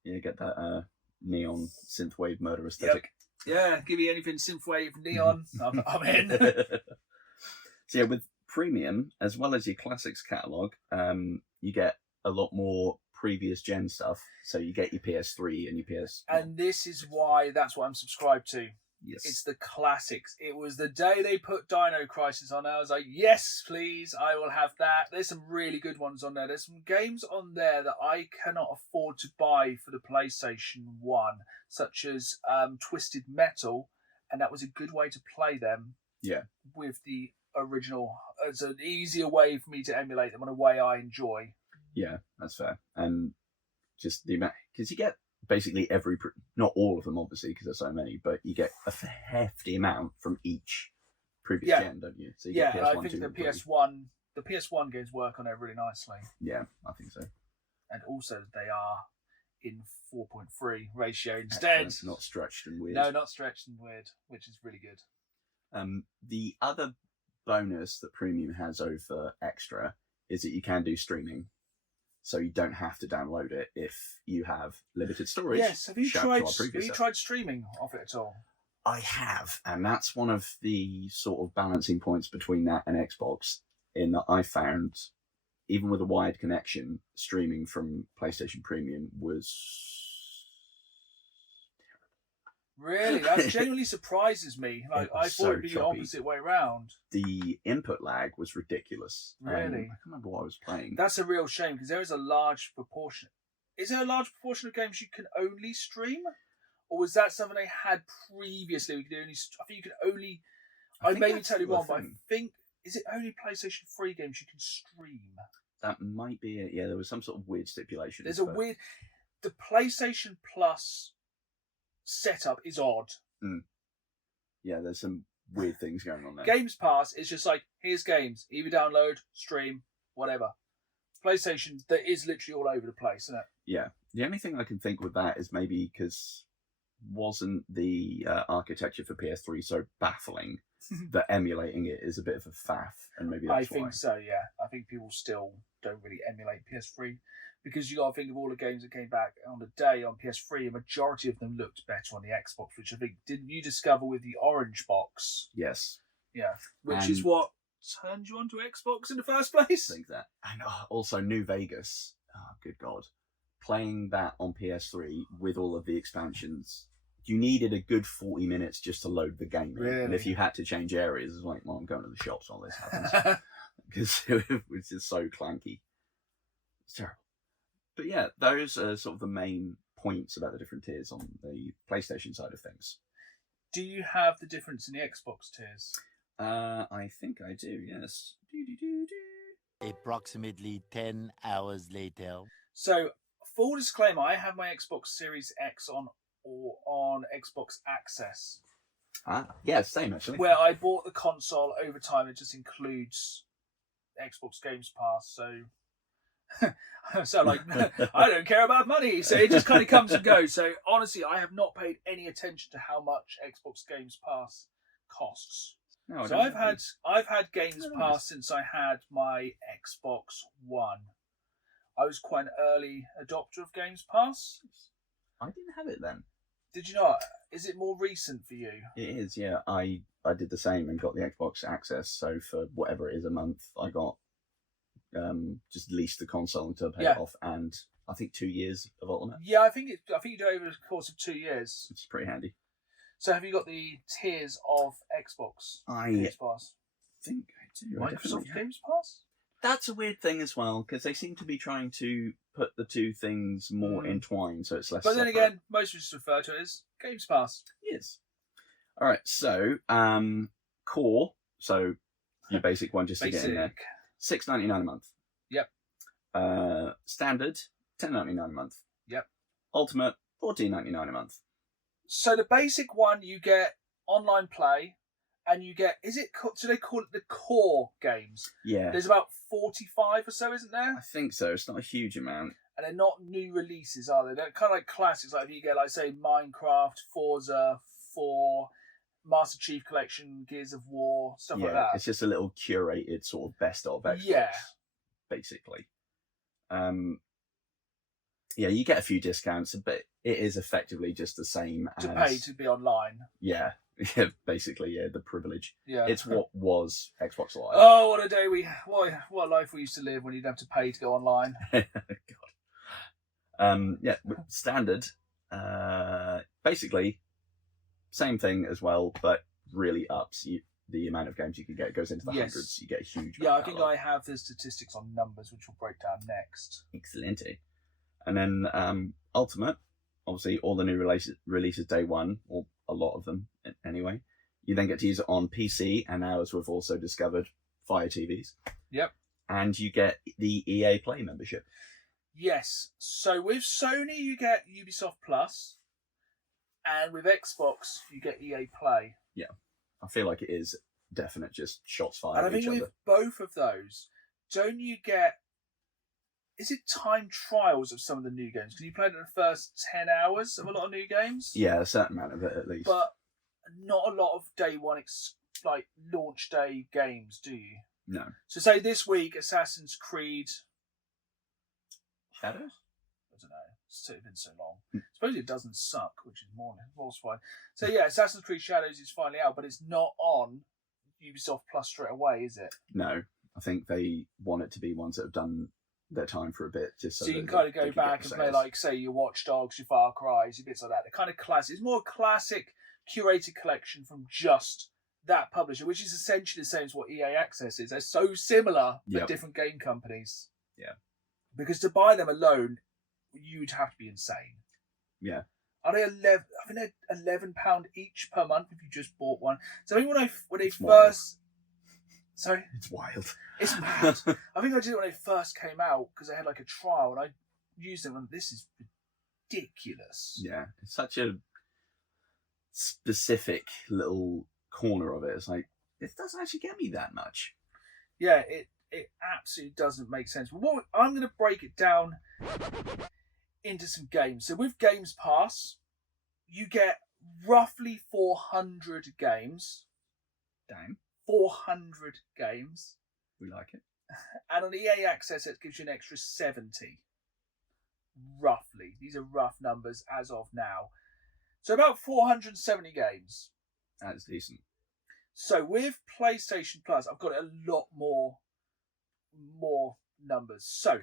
You get that neon synthwave murder aesthetic. Yep. Yeah, give me anything synthwave neon. I'm in. So yeah, with Premium, as well as your classics catalogue, you get a lot more previous gen stuff. So you get your PS3 and your PS. And this is why that's what I'm subscribed to. Yes. It's the classics. It was the day they put Dino Crisis on. I was like, yes, please, I will have that. There's some really good ones on there. There's some games on there that I cannot afford to buy for the PlayStation 1, such as Twisted Metal, and that was a good way to play them. Yeah. With the original. It's an easier way for me to emulate them in a way I enjoy. Yeah, that's fair. And just the amount, because you get basically not all of them obviously because there's so many, but you get a hefty amount from each previous gen, don't you? So you get PS1, I think 2, the PS1 games work on it really nicely. Yeah, I think so. And also they are in 4.3 ratio instead. Excellent. Not stretched and weird. No, not stretched and weird, which is really good. The other bonus that Premium has over Extra is that you can do streaming. So you don't have to download it if you have limited storage. Yes, have you tried streaming off it at all? I have, and that's one of the sort of balancing points between that and Xbox, in that I found, even with a wired connection, streaming from PlayStation Premium was... Really? That genuinely surprises me. Like, I thought it'd be the opposite way around. The input lag was ridiculous. Really? I can't remember what I was playing. That's a real shame, because there is a large proportion. Is there a large proportion of games you can only stream? Or was that something they had previously? I think you could only... I may be totally wrong, but I think... Is it only PlayStation 3 games you can stream? That might be it. Yeah, there was some sort of weird stipulation. There's a weird... The PlayStation Plus setup is odd. Yeah, there's some weird things going on there. Gamespass is just like, here's games, either download, stream, whatever. PlayStation, that is literally all over the place, isn't it? Yeah. The only thing I can think with that is maybe because wasn't the architecture for PS3 so baffling that emulating it is a bit of a faff, and maybe that's why. I think so, yeah. I think people still don't really emulate PS3. Because you got to think of all the games that came back on the day on PS3, a majority of them looked better on the Xbox, which I think didn't you discover with the orange box? Yes. Yeah, which is what turned you onto Xbox in the first place. I think that, and also New Vegas. Oh, good God! playing that on PS3 with all of the expansions, you needed a good 40 minutes just to load the game. Really? And if you had to change areas, it's like, well, I'm going to the shops while this happens. Because it was just so clunky. It's terrible. But yeah, those are sort of the main points about the different tiers on the PlayStation side of things. Do you have the difference in the Xbox tiers? I think I do, yes. Approximately 10 hours later. So, full disclaimer, I have my Xbox Series X on Xbox Access. Yeah, same actually. Where I bought the console over time. It just includes Xbox Games Pass. So like, I don't care about money. So it just kind of comes and goes. So honestly, I have not paid any attention to how much Xbox Games Pass costs. No, So I've had Games Pass since I had my Xbox One. I was quite an early adopter of Games Pass. I didn't have it then. Did you not? Is it more recent for you? It is, yeah. I did the same and got the Xbox Access. So for whatever it is a month, I got just leased the console until I paid it off, and I think 2 years of Ultimate. Yeah, I think you do it over the course of 2 years. Which is pretty handy. So have you got the tiers of Xbox Games Pass? I think I do. Microsoft Games Pass? That's a weird thing as well, because they seem to be trying to put the two things more entwined, so it's less But then separate. again, most of us refer to it as Games Pass. Yes. All right, so core, so your basic one just to get in there, $6.99 a month. Yep. Standard, $10.99 a month. Yep. Ultimate, $14.99 a month. So the basic one, you get online play, and you get, do they call it the core games? Yeah. There's about 45 or so, isn't there? I think so. It's not a huge amount. And they're not new releases, are they? They're kind of like classics. Like if you get, like, say, Minecraft, Forza 4, Master Chief Collection, Gears of War, stuff like that. It's just a little curated sort of best of Xbox, basically. Yeah, you get a few discounts, but it is effectively just the same to pay to be online. Yeah, basically, the privilege. Yeah, it's what was Xbox Live. Oh, what a day what a life we used to live when you'd have to pay to go online. God. Standard. Basically, same thing as well, but really ups the amount of games you can get. It goes into the hundreds. You get a huge. Yeah, I think I have the statistics on numbers, which we'll break down next. Excellent. And then Ultimate, obviously all the new releases day one, or a lot of them anyway. You then get to use it on PC, and now, as we've also discovered, Fire TVs. Yep. And you get the EA Play membership. Yes. So with Sony, you get Ubisoft Plus, and with Xbox, you get EA Play. Yeah. I feel like it is definite just shots fired and at I each think other. with both of those, don't you get... Is it time trials of some of the new games? Can you play it in the first 10 hours of a lot of new games? Yeah, a certain amount of it at least. But not a lot of day one, like launch day games, do you? No. So say this week, Assassin's Creed... Shadows? I don't know. It's been so long. I suppose it doesn't suck, which is more fine. So yeah, Assassin's Creed Shadows is finally out, but it's not on Ubisoft Plus straight away, is it? No. I think they want it to be ones that have done their time for a bit, just so you can kind of go back and play, like, say, your Watch Dogs, your Far Cry's, your bits like that. They're kind of classic. It's more a classic curated collection from just that publisher, which is essentially the same as what EA Access is. They're so similar, but different game companies. Yeah. Because to buy them alone, you'd have to be insane. Yeah. Are they 11? I think they're £11 each per month if you just bought one. So I think when they wild. first, sorry, it's wild. It's mad. I think I did it when they first came out because I had like a trial and I used them and this is ridiculous. Yeah, it's such a specific little corner of it. It's like, it doesn't actually get me that much. Yeah, it absolutely doesn't make sense. But I'm going to break it down into some games. So with Games Pass, you get roughly 400 games. Damn. 400 games. We like it. And on EA Access, it gives you an extra 70. Roughly. These are rough numbers as of now. So about 470 games. That's decent. So with PlayStation Plus, I've got a lot more numbers. So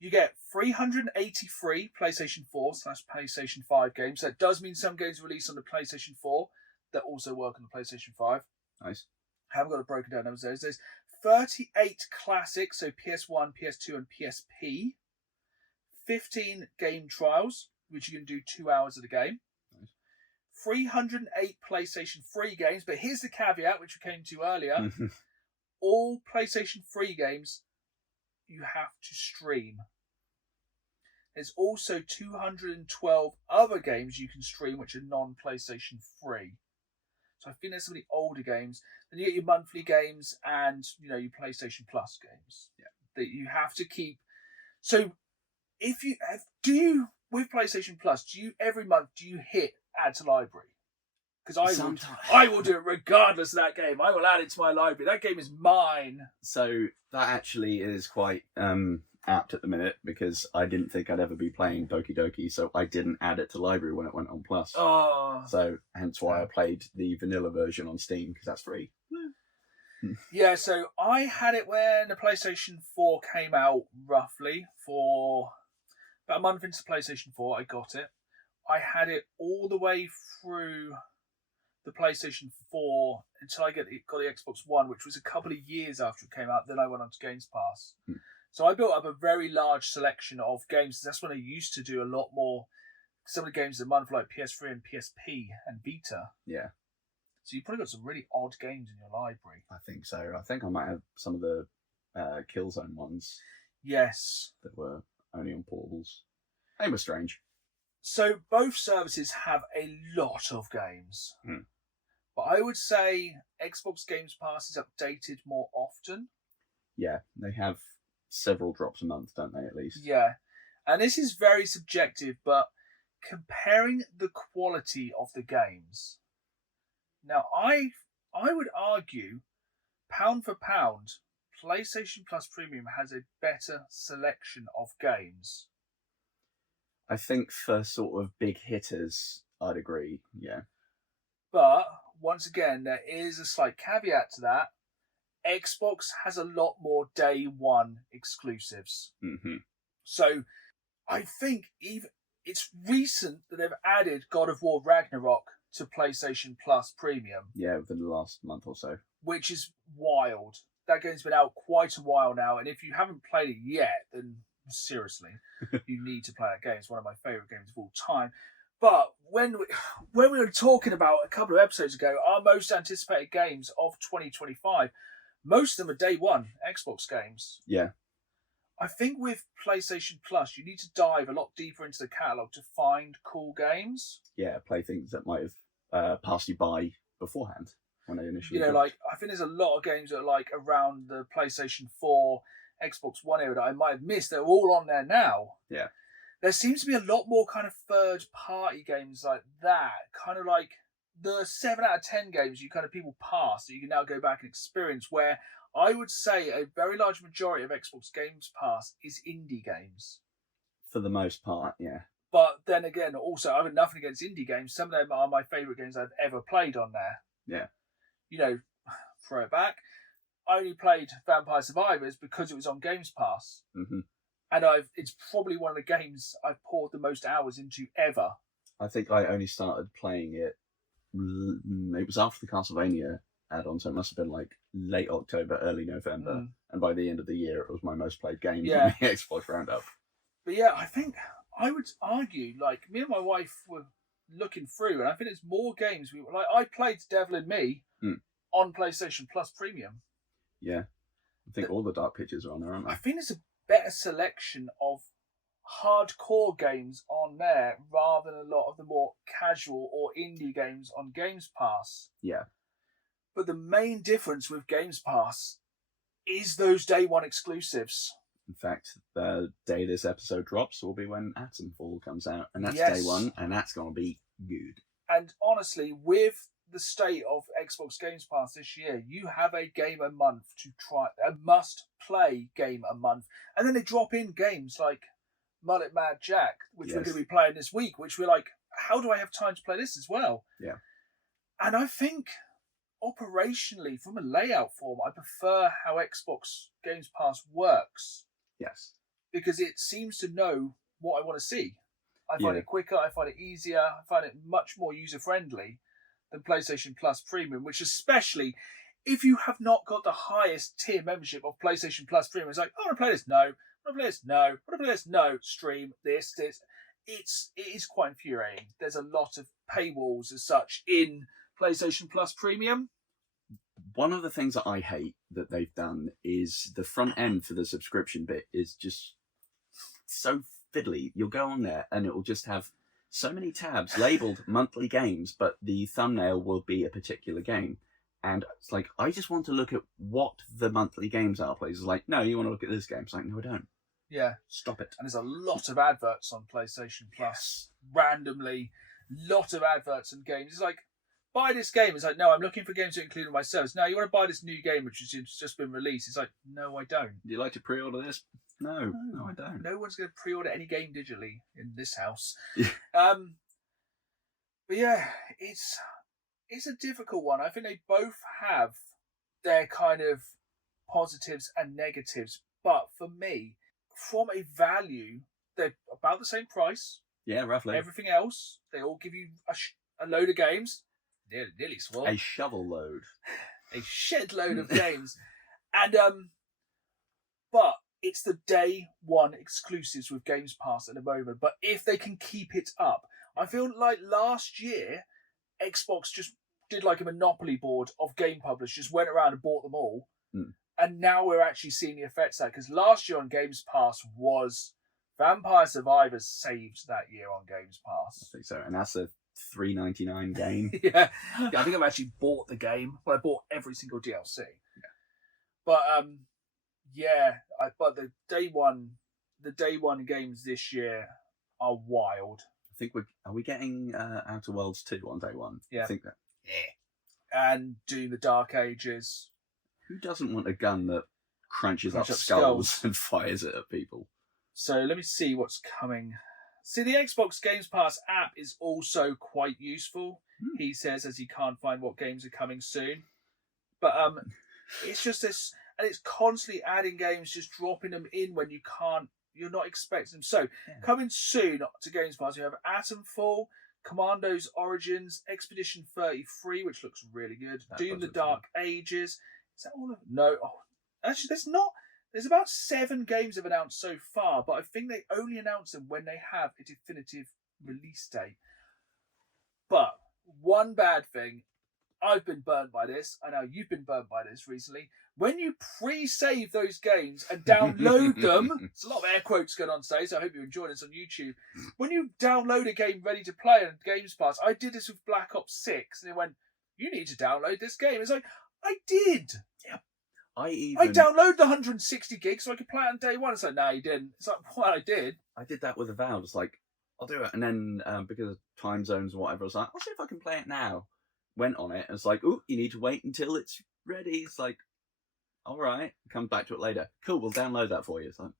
You get 383 PlayStation 4/PlayStation 5 games. That does mean some games released on the PlayStation 4 that also work on the PlayStation 5. Nice. I haven't got a broken down numbers. There's 38 classics, so PS1, PS2, and PSP. 15 game trials, which you can do 2 hours of the game. Nice. 308 PlayStation 3 games, but here's the caveat, which we came to earlier. All PlayStation 3 games you have to stream. There's also 212 other games you can stream which are non-PlayStation 3. So I think there's some of the older games. Then you get your monthly games and your PlayStation Plus games. Yeah. That you have to keep. So if you with PlayStation Plus, every month hit add to library? Because I will do it regardless of that game. I will add it to my library. That game is mine. So that actually is quite apt at the minute, because I didn't think I'd ever be playing Doki Doki, so I didn't add it to library when it went on Plus. Oh. So hence why I played the vanilla version on Steam, because that's free. Yeah, so I had it when the PlayStation 4 came out, roughly, for about a month into PlayStation 4, I got it. I had it all the way through the PlayStation 4 until I got the Xbox One, which was a couple of years after it came out. Then I went on to Gamespass. So I built up a very large selection of games. That's when I used to do a lot more. Some of the games a month, like PS3 and PSP and Vita. Yeah. So you probably got some really odd games in your library. I think so. I think I might have some of the Killzone ones. Yes. That were only on portables. They were strange. So both services have a lot of games. But I would say Xbox Games Pass is updated more often. Yeah, they have several drops a month, don't they, at least? Yeah. And this is very subjective, but comparing the quality of the games. Now, I would argue, pound for pound, PlayStation Plus Premium has a better selection of games. I think for sort of big hitters, I'd agree, yeah. But, once again, there is a slight caveat to that. Xbox has a lot more day one exclusives. So, I think it's recent that they've added God of War Ragnarok to PlayStation Plus Premium. Yeah, within the last month or so. Which is wild. That game's been out quite a while now, and if you haven't played it yet, then seriously, you need to play that game. It's one of my favourite games of all time. But when we were talking about a couple of episodes ago, our most anticipated games of 2025, most of them are day one Xbox games. Yeah. I think with PlayStation Plus, you need to dive a lot deeper into the catalogue to find cool games. Yeah, play things that might have passed you by beforehand when they initially dropped. Like, I think there's a lot of games that are like around the PlayStation 4, Xbox One era that I might have missed. They're all on there now. Yeah. There seems to be a lot more kind of third-party games like that. Kind of like the 7 out of 10 games people pass that you can now go back and experience, where I would say a very large majority of Xbox Games Pass is indie games. For the most part, yeah. But then again, also, I have nothing against indie games. Some of them are my favourite games I've ever played on there. Yeah. Throw it back. I only played Vampire Survivors because it was on Games Pass. And it's probably one of the games I've poured the most hours into ever. I think I only started playing it, it was after the Castlevania add-on, so it must have been like late October, early November. And by the end of the year, it was my most played game on the Xbox Roundup. But yeah, I think I would argue, like, me and my wife were looking through, and I think there's more games. I played Devil in Me on PlayStation Plus Premium. Yeah. I think all the Dark Pictures are on there, aren't they? I think there's a better selection of hardcore games on there rather than a lot of the more casual or indie games on Games Pass. Yeah. But the main difference with Games Pass is those day one exclusives. In fact, the day this episode drops will be when Atomfall comes out, and that's Yes. day one, and that's going to be good. And honestly, with the state of Xbox Games Pass this year, you have a game a month to try, a must-play game a month. And then they drop in games like Mullet Mad Jack, which we're going to be playing this week, which we're like, how do I have time to play this as well? Yeah. And I think operationally, from a layout form, I prefer how Xbox Games Pass works. Yes. because it seems to know what I want to see. I find it quicker, I find it easier, I find it much more user-friendly than PlayStation Plus Premium, which especially if you have not got the highest tier membership of PlayStation Plus Premium, it's like, I want to play this, no. I want to play this, no. I want to play this, no. Stream, this. It is quite infuriating. There's a lot of paywalls as such in PlayStation Plus Premium. One of the things that I hate that they've done is the front end for the subscription bit is just so fiddly. You'll go on there and it will just have so many tabs labeled monthly games, but the thumbnail will be a particular game. And it's like, I just want to look at what the monthly games are, please. It's like, no, you want to look at this game. It's like, no, I don't. Yeah. Stop it. And there's a lot of adverts on PlayStation Plus. Randomly, lot of adverts and games. It's like, buy this game. It's like, no, I'm looking for games to include in my service. No, you want to buy this new game which has just been released. It's like, no, I don't. Do you like to pre-order this? No, I don't. No one's going to pre-order any game digitally in this house. Yeah. But yeah, it's a difficult one. I think they both have their kind of positives and negatives. But for me, from a value, they're about the same price. Yeah, roughly. Everything else, they all give you a load of games. Nearly swore. A shovel load. A shed load of games. And, but it's the day one exclusives with Games Pass at the moment. But if they can keep it up, I feel like last year, Xbox just did like a monopoly board of game publishers, just went around and bought them all. And now we're actually seeing the effects of that, because last year on Games Pass was Vampire Survivors saved that year on Games Pass. I think so, and that's a $3.99 game. Yeah, I think I've actually bought the game. Well, I bought every single DLC. Yeah. But but the day one games this year are wild. I think are we getting Outer Worlds 2 on day one? Yeah. I think that. Yeah. And Doom the Dark Ages. Who doesn't want a gun that crunches up skulls and fires it at people? So let me see what's coming. See, the Xbox Games Pass app is also quite useful. He says, as he can't find what games are coming soon. But it's just this, and it's constantly adding games, just dropping them in when you're not expecting them. So coming soon to Games Pass, you have Atomfall, Commando's Origins, Expedition 33, which looks really good. Doom the Dark Ages. Is that all of No. Oh, actually, there's about 7 games have announced so far, but I think they only announce them when they have a definitive release date. But one bad thing, I've been burnt by this. I know you've been burnt by this recently. When you pre-save those games and download them, there's a lot of air quotes going on today, so I hope you're enjoying this on YouTube. When you download a game ready to play on Games Pass, I did this with Black Ops 6, and it went, you need to download this game. It's like, I did. Yeah. I downloaded the 160 gigs so I could play it on day one. It's like, no, you didn't. It's like, well, I did. I did that with Avowed. It's like, I'll do it. And then because of time zones and whatever, I was like, I'll see if I can play it now. Went on it, and it's like, oh, you need to wait until it's ready. It's like, all right, come back to it later. Cool, we'll download that for you. It's like,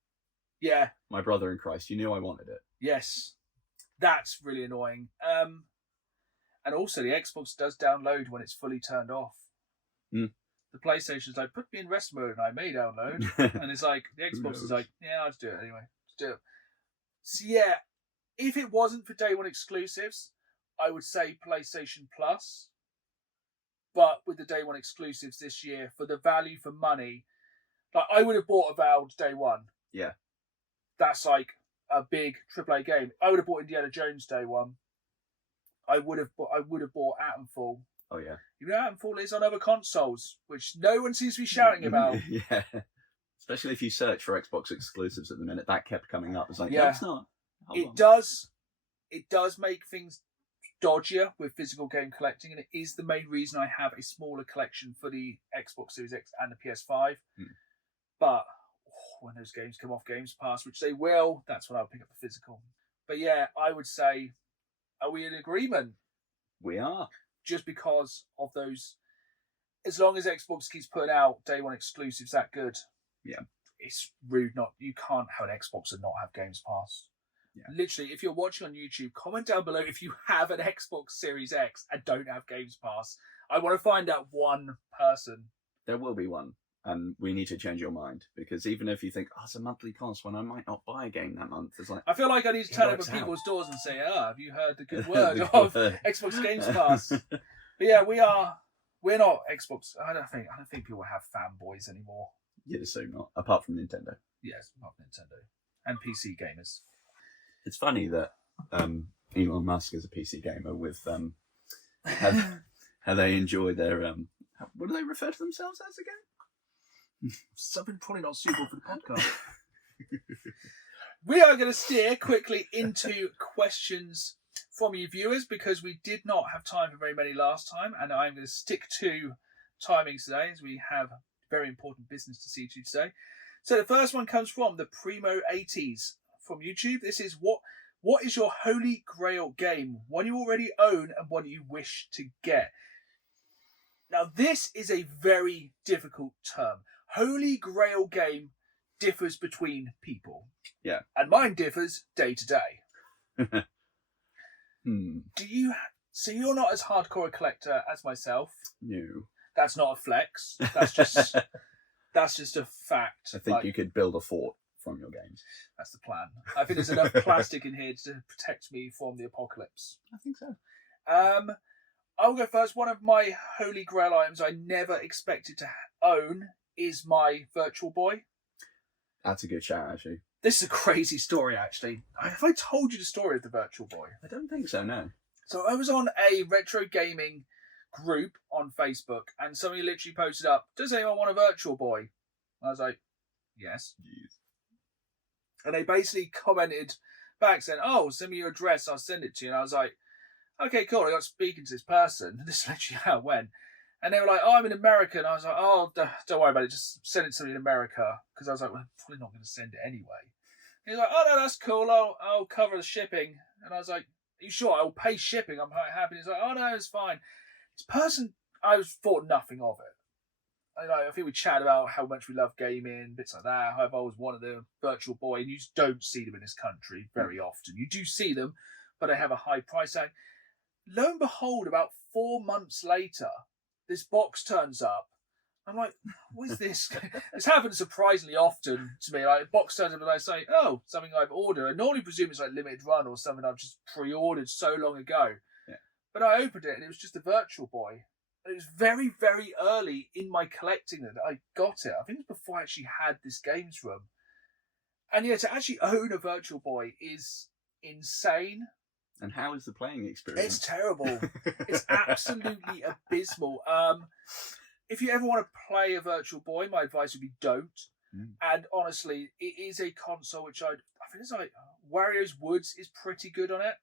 yeah. My brother in Christ, you knew I wanted it. Yes. That's really annoying. And also, the Xbox does download when it's fully turned off. The PlayStation's like, put me in rest mode, and I may download. And it's like, the Xbox is like, yeah, I'll just do it anyway. Just do it. So yeah, if it wasn't for day one exclusives, I would say PlayStation Plus. But with the day one exclusives this year, for the value for money, like I would have bought Avowed day one. Yeah. That's like a big AAA game. I would have bought Indiana Jones day one. I would have bought Atomfall. Oh yeah. Even though Atomfall is on other consoles, which no one seems to be shouting about. Yeah. Especially if you search for Xbox exclusives at the minute, that kept coming up. It's like, yeah. no, it's not. It does make things dodgier with physical game collecting, and it is the main reason I have a smaller collection for the Xbox Series X and the PS5. But when those games come off Games Pass, which they will, that's when I'll pick up the physical. But yeah, I would say, are we in agreement? We are. Just because of those, as long as Xbox keeps putting out day one exclusives that good, yeah, it's rude you can't have an Xbox and not have Games Pass. Yeah. Literally, if you're watching on YouTube, comment down below if you have an Xbox Series X and don't have Games Pass. I want to find out one person. There will be one. And we need to change your mind, because even if you think, oh, it's a monthly cost when I might not buy a game that month, it's like, I feel like I need to It turn up works at out. people's doors and say, have you heard the good The word good of word. Xbox Games Pass? But yeah, we're not Xbox. I don't think people have fanboys anymore. You'd assume not, apart from Nintendo. Yes, not Nintendo. And PC gamers. It's funny that Elon Musk is a PC gamer with how they enjoy their what do they refer to themselves as again? Something probably not suitable for the podcast. We are going to steer quickly into questions from you viewers, because we did not have time for very many last time, and I'm going to stick to timings today, as we have very important business to see to today. So the first one comes from the Primo 80s from YouTube. This is what is your holy grail game? One you already own and one you wish to get. Now this is a very difficult term. Holy grail game differs between people. Yeah. And mine differs day to day. So you're not as hardcore a collector as myself. No. That's not a flex. That's just a fact. I think you could build a fort from your games. That's the plan. I think there's enough plastic in here to protect me from the apocalypse. I think so. I'll go first. One of my holy grail items I never expected to own is my Virtual Boy. That's a good shout, actually. This is a crazy story, actually. Have I told you the story of the Virtual Boy? I don't think so, no. So I was on a retro gaming group on Facebook, and somebody literally posted up, does anyone want a Virtual Boy? I was like, yes. And they basically commented back saying, oh, send me your address, I'll send it to you. And I was like, okay, cool. I got speaking to this person. This is literally how it went. And they were like, oh, I'm in America. And I was like, oh, don't worry about it. Just send it to me in America. Because I was like, well, I'm probably not going to send it anyway. And he's like, oh, no, that's cool. I'll cover the shipping. And I was like, are you sure? I'll pay shipping. I'm quite happy. He's like, oh, no, it's fine. This person, I thought nothing of it. I think we chatted about how much we love gaming, bits like that. How I've always wanted a Virtual Boy, and you just don't see them in this country very often. You do see them, but they have a high price tag. Lo and behold, about 4 months later, this box turns up. I'm like, what is this? This happens surprisingly often to me. Like, a box turns up and I say, oh, something I've ordered. I normally presume it's like limited run or something I've just pre-ordered so long ago. Yeah. But I opened it and it was just a Virtual Boy. It was very, very early in my collecting that I got it. I think it was before I actually had this games room. And yeah, to actually own a Virtual Boy is insane. And how is the playing experience? It's terrible. It's absolutely abysmal. If you ever want to play a Virtual Boy, my advice would be don't. And honestly, it is a console which I think it's like Wario's Woods is pretty good on it.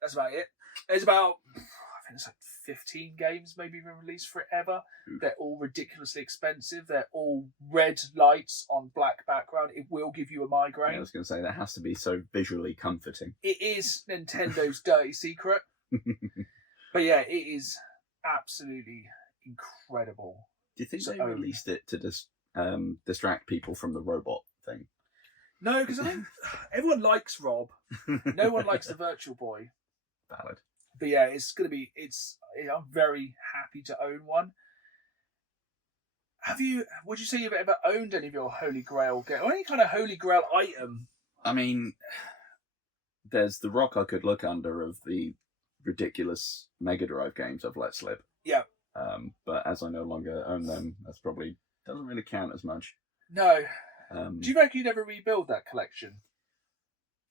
That's about it. There's about, I think it's like 15 games maybe been released for it ever. They're all ridiculously expensive. They're all red lights on black background. It will give you a migraine. Yeah, I was going to say, that has to be so visually comforting. It is Nintendo's dirty secret. But yeah, it is absolutely incredible. Do you think they released it to distract people from the robot thing? No, because I think everyone likes Rob. No one likes the Virtual Boy. Valid. But yeah, it's going to be, I'm very happy to own one. Would you say you've ever owned any of your Holy Grail game, or any kind of Holy Grail item? I mean, there's the rock I could look under of the ridiculous Mega Drive games I've let slip. Yeah. But as I no longer own them, that's probably doesn't really count as much. No. Do you reckon you'd ever rebuild that collection?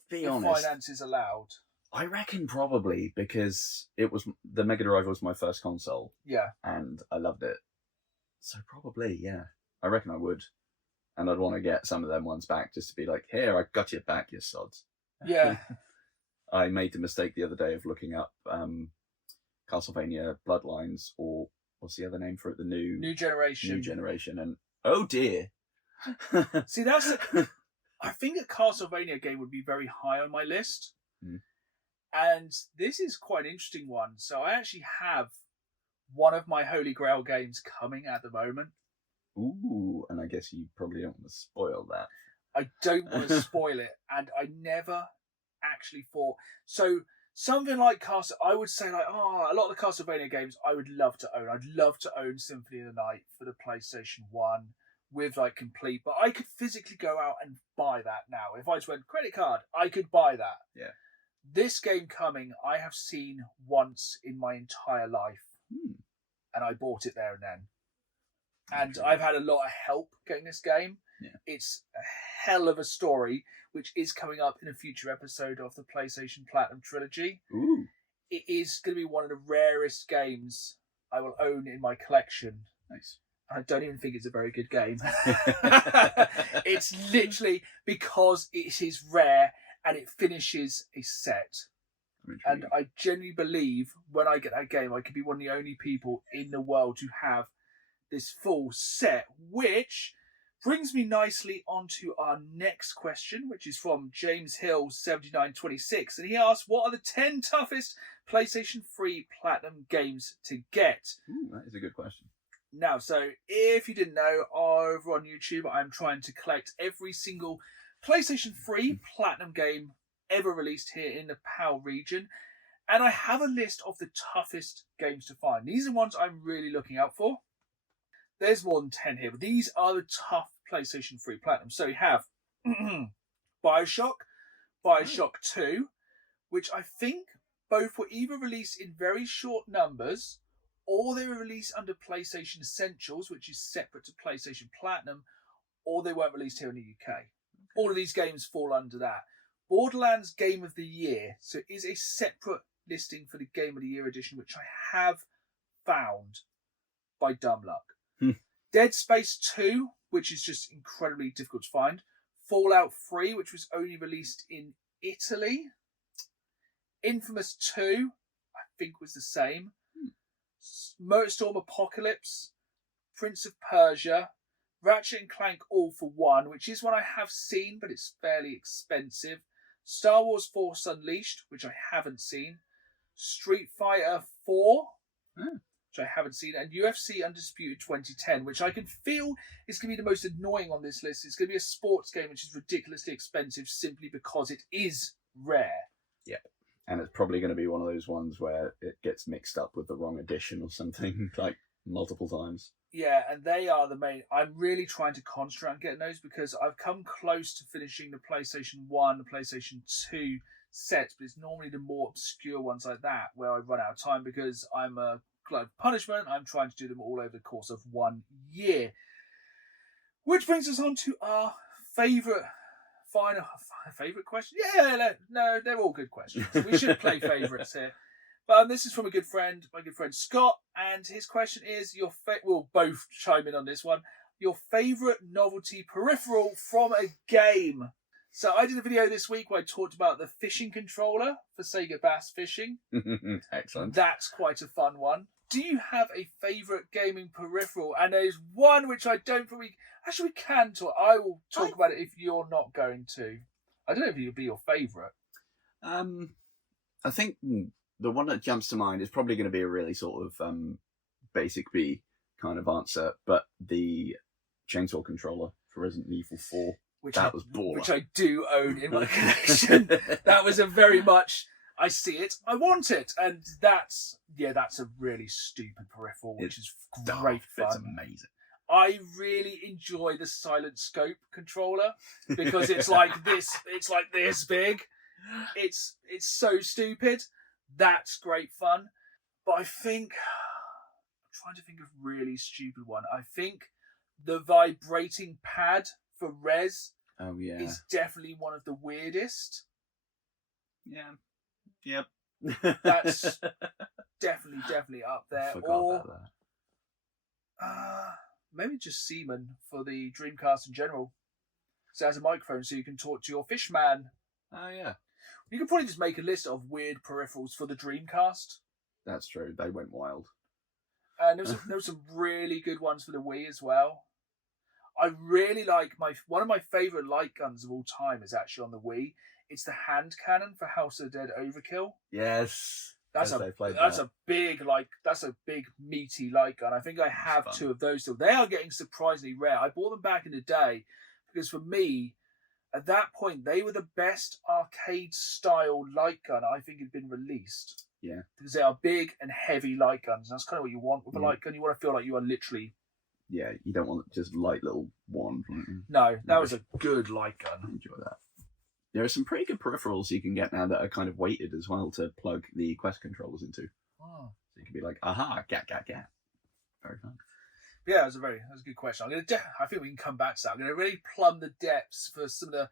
Be if honest, finances allowed. I reckon probably, because the Mega Drive was my first console. Yeah. And I loved it. So probably, yeah. I reckon I would. And I'd want to get some of them ones back just to be like, here, I got you back, you sods. Yeah. I made the mistake the other day of looking up Castlevania Bloodlines, or what's the other name for it? The New Generation. And oh dear. See, I think a Castlevania game would be very high on my list. And this is quite an interesting one. So I actually have one of my Holy Grail games coming at the moment. Ooh, and I guess you probably don't want to spoil that. I don't want to spoil it, and I never actually thought. So something like Castle, I would say like, a lot of the Castlevania games I would love to own. I'd love to own Symphony of the Night for the PlayStation 1 with like complete, but I could physically go out and buy that now. If I just went credit card, I could buy that. Yeah. This game coming, I have seen once in my entire life, and I bought it there and then. And I've had a lot of help getting this game. Yeah. It's a hell of a story, which is coming up in a future episode of the PlayStation Platinum Trilogy. Ooh. It is going to be one of the rarest games I will own in my collection. Nice. I don't even think it's a very good game. It's literally because it is rare and it finishes a set. And I genuinely believe when I get that game, I could be one of the only people in the world to have this full set, which brings me nicely onto our next question, which is from James Hill 7926, and he asks, what are the 10 toughest PlayStation 3 Platinum games to get? Ooh, that is a good question. Now, so if you didn't know, over on YouTube, I'm trying to collect every single PlayStation 3 Platinum game ever released here in the PAL region, and I have a list of the toughest games to find. These are ones I'm really looking out for. There's more than 10 here, but these are the tough PlayStation 3 Platinum. So we have Bioshock, Bioshock 2, which I think both were either released in very short numbers or they were released under PlayStation Essentials, which is separate to PlayStation Platinum, or they weren't released here in the UK. All of these games fall under that. Borderlands Game of the Year, so it is a separate listing for the Game of the Year edition, which I have found by dumb luck. Dead Space 2, which is just incredibly difficult to find. Fallout 3, which was only released in Italy. Infamous 2, I think was the same. Motorstorm Apocalypse. Prince of Persia. Ratchet and Clank All for One, which is one I have seen, but it's fairly expensive. Star Wars Force Unleashed, which I haven't seen. Street Fighter 4. Which I haven't seen, and UFC Undisputed 2010, which I can feel is going to be the most annoying on this list. It's going to be a sports game which is ridiculously expensive simply because it is rare. Yeah, and it's probably going to be one of those ones where it gets mixed up with the wrong edition or something, like multiple times. Yeah, and they are the main. I'm really trying to concentrate on getting those because I've come close to finishing the PlayStation 1, the PlayStation 2 sets, but it's normally the more obscure ones like that where I run out of time because I'm a punishment. I'm trying to do them all over the course of 1 year. Which brings us on to our favourite question. Yeah, no, they're all good questions. We should play favourites here. But this is from a good friend, my good friend Scott, and his question is we'll both chime in on this one. Your favourite novelty peripheral from a game. So I did a video this week where I talked about the fishing controller for Sega Bass Fishing. Excellent. That's quite a fun one. Do you have a favourite gaming peripheral? And there's one which I don't think we can talk. I will talk about it if you're not going to. I don't know if it would be your favourite. I think the one that jumps to mind is probably going to be a really sort of basic B kind of answer, but the chainsaw controller for Resident Evil 4. Which was baller. Which I do own in my collection. That was a very much, I see it, I want it. And that's a really stupid peripheral, which is great fun. It's amazing. I really enjoy the silent scope controller because it's like this big. It's so stupid. That's great fun. But I'm trying to think of a really stupid one. I think the vibrating pad for Res is definitely one of the weirdest. Yeah. Yep. That's definitely up there. I forgot about that. Maybe just Seaman for the Dreamcast in general. So it has a microphone so you can talk to your fish man. Oh, yeah. You could probably just make a list of weird peripherals for the Dreamcast. That's true. They went wild. And there was some really good ones for the Wii as well. I really like one of my favourite light guns of all time is actually on the Wii. It's the hand cannon for House of the Dead Overkill. Yes. That's a big meaty light gun. I think I have two of those still. They are getting surprisingly rare. I bought them back in the day because for me, At that point, they were the best arcade-style light gun I think had been released. Yeah. Because they are big and heavy light guns. And that's kind of what you want with a light gun. You want to feel like you are literally... Yeah, you don't want just light little one. No, that was a good light gun. Enjoy that. There are some pretty good peripherals you can get now that are kind of weighted as well to plug the Quest controllers into. Oh. So you can be like, aha, gat. Very fun. Yeah, that was a good question. I think we can come back to that. I'm going to really plumb the depths for some of the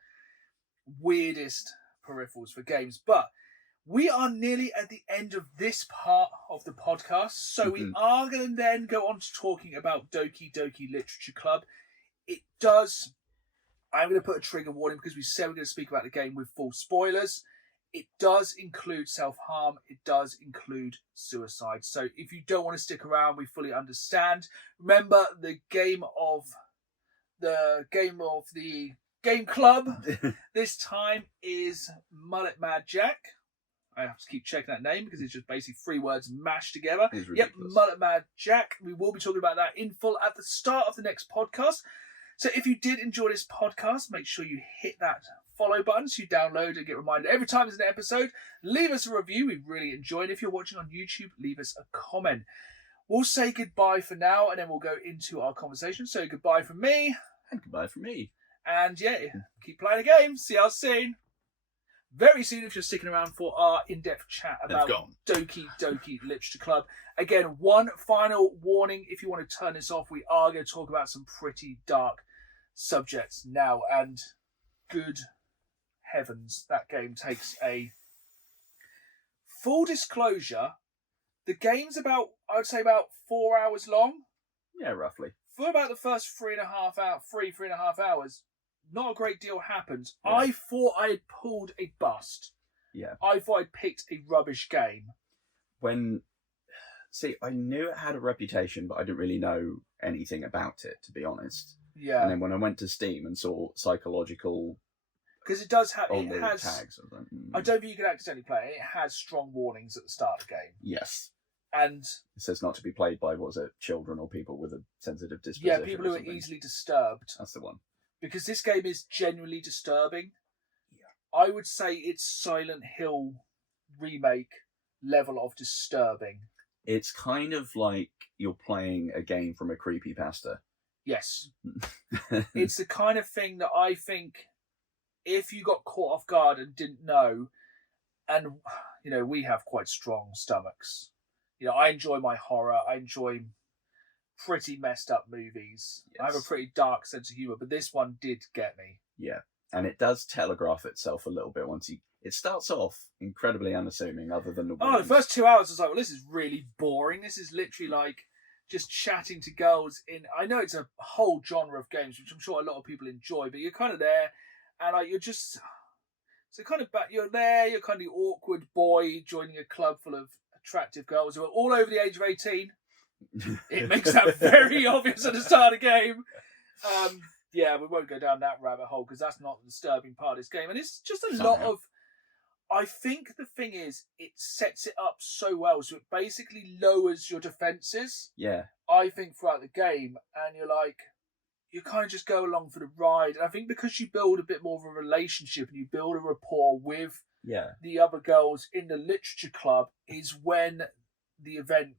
weirdest peripherals for games. But we are nearly at the end of this part of the podcast. So we are going to then go on to talking about Doki Doki Literature Club. I'm going to put a trigger warning because we said we're going to speak about the game with full spoilers. It does include self-harm. It does include suicide. So if you don't want to stick around, we fully understand. Remember, the game of the Game Club this time is Mullet Mad Jack. I have to keep checking that name because it's just basically 3 words mashed together. Yep, Mullet Mad Jack. We will be talking about that in full at the start of the next podcast. So if you did enjoy this podcast, make sure you hit that follow button so you download and get reminded every time there's an episode. Leave us a review. We really enjoy it. If you're watching on YouTube, leave us a comment. We'll say goodbye for now and then we'll go into our conversation. So goodbye from me. And goodbye from me. And yeah, keep playing the game. See you soon. Very soon if you're sticking around for our in-depth chat about Doki Doki Literature Club. Again, one final warning. If you want to turn this off, we are going to talk about some pretty dark subjects now. And good heavens, that game takes a... Full disclosure, the game's about 4 hours long. Yeah, roughly. For about the first 3.5 hours, not a great deal happened. Yeah. I thought I had pulled a bust. Yeah. I thought I'd picked a rubbish game. I knew it had a reputation, but I didn't really know anything about it, to be honest. Yeah. And then when I went to Steam and saw psychological... Because it does have... It has tags. I don't think you can accidentally play it. It has strong warnings at the start of the game. Yes. And... It says not to be played by, children or people with a sensitive disposition. Yeah, people who are easily disturbed. That's the one. Because this game is genuinely disturbing. Yeah. I would say it's Silent Hill remake level of disturbing. It's kind of like you're playing a game from a creepypasta. Yes. It's the kind of thing that I think if you got caught off guard and didn't know, and, we have quite strong stomachs. I enjoy my horror. I enjoy pretty messed up movies. Yes. I have a pretty dark sense of humour, but this one did get me. Yeah, and it does telegraph itself a little bit once it starts off incredibly unassuming other than the the first 2 hours I was like, well, this is really boring. This is literally like just chatting to girls I know it's a whole genre of games, which I'm sure a lot of people enjoy, but you're kind of there and you're just... So kind of you're there, you're kind of the awkward boy joining a club full of attractive girls who are all over the age of 18. It makes that very obvious at the start of the game. Yeah, we won't go down that rabbit hole because that's not the disturbing part of this game. And it's just a lot of... I think the thing is, it sets it up so well, so it basically lowers your defences. Yeah. I think throughout the game, and you kind of just go along for the ride. And I think because you build a bit more of a relationship and you build a rapport with the other girls in the literature club is when the event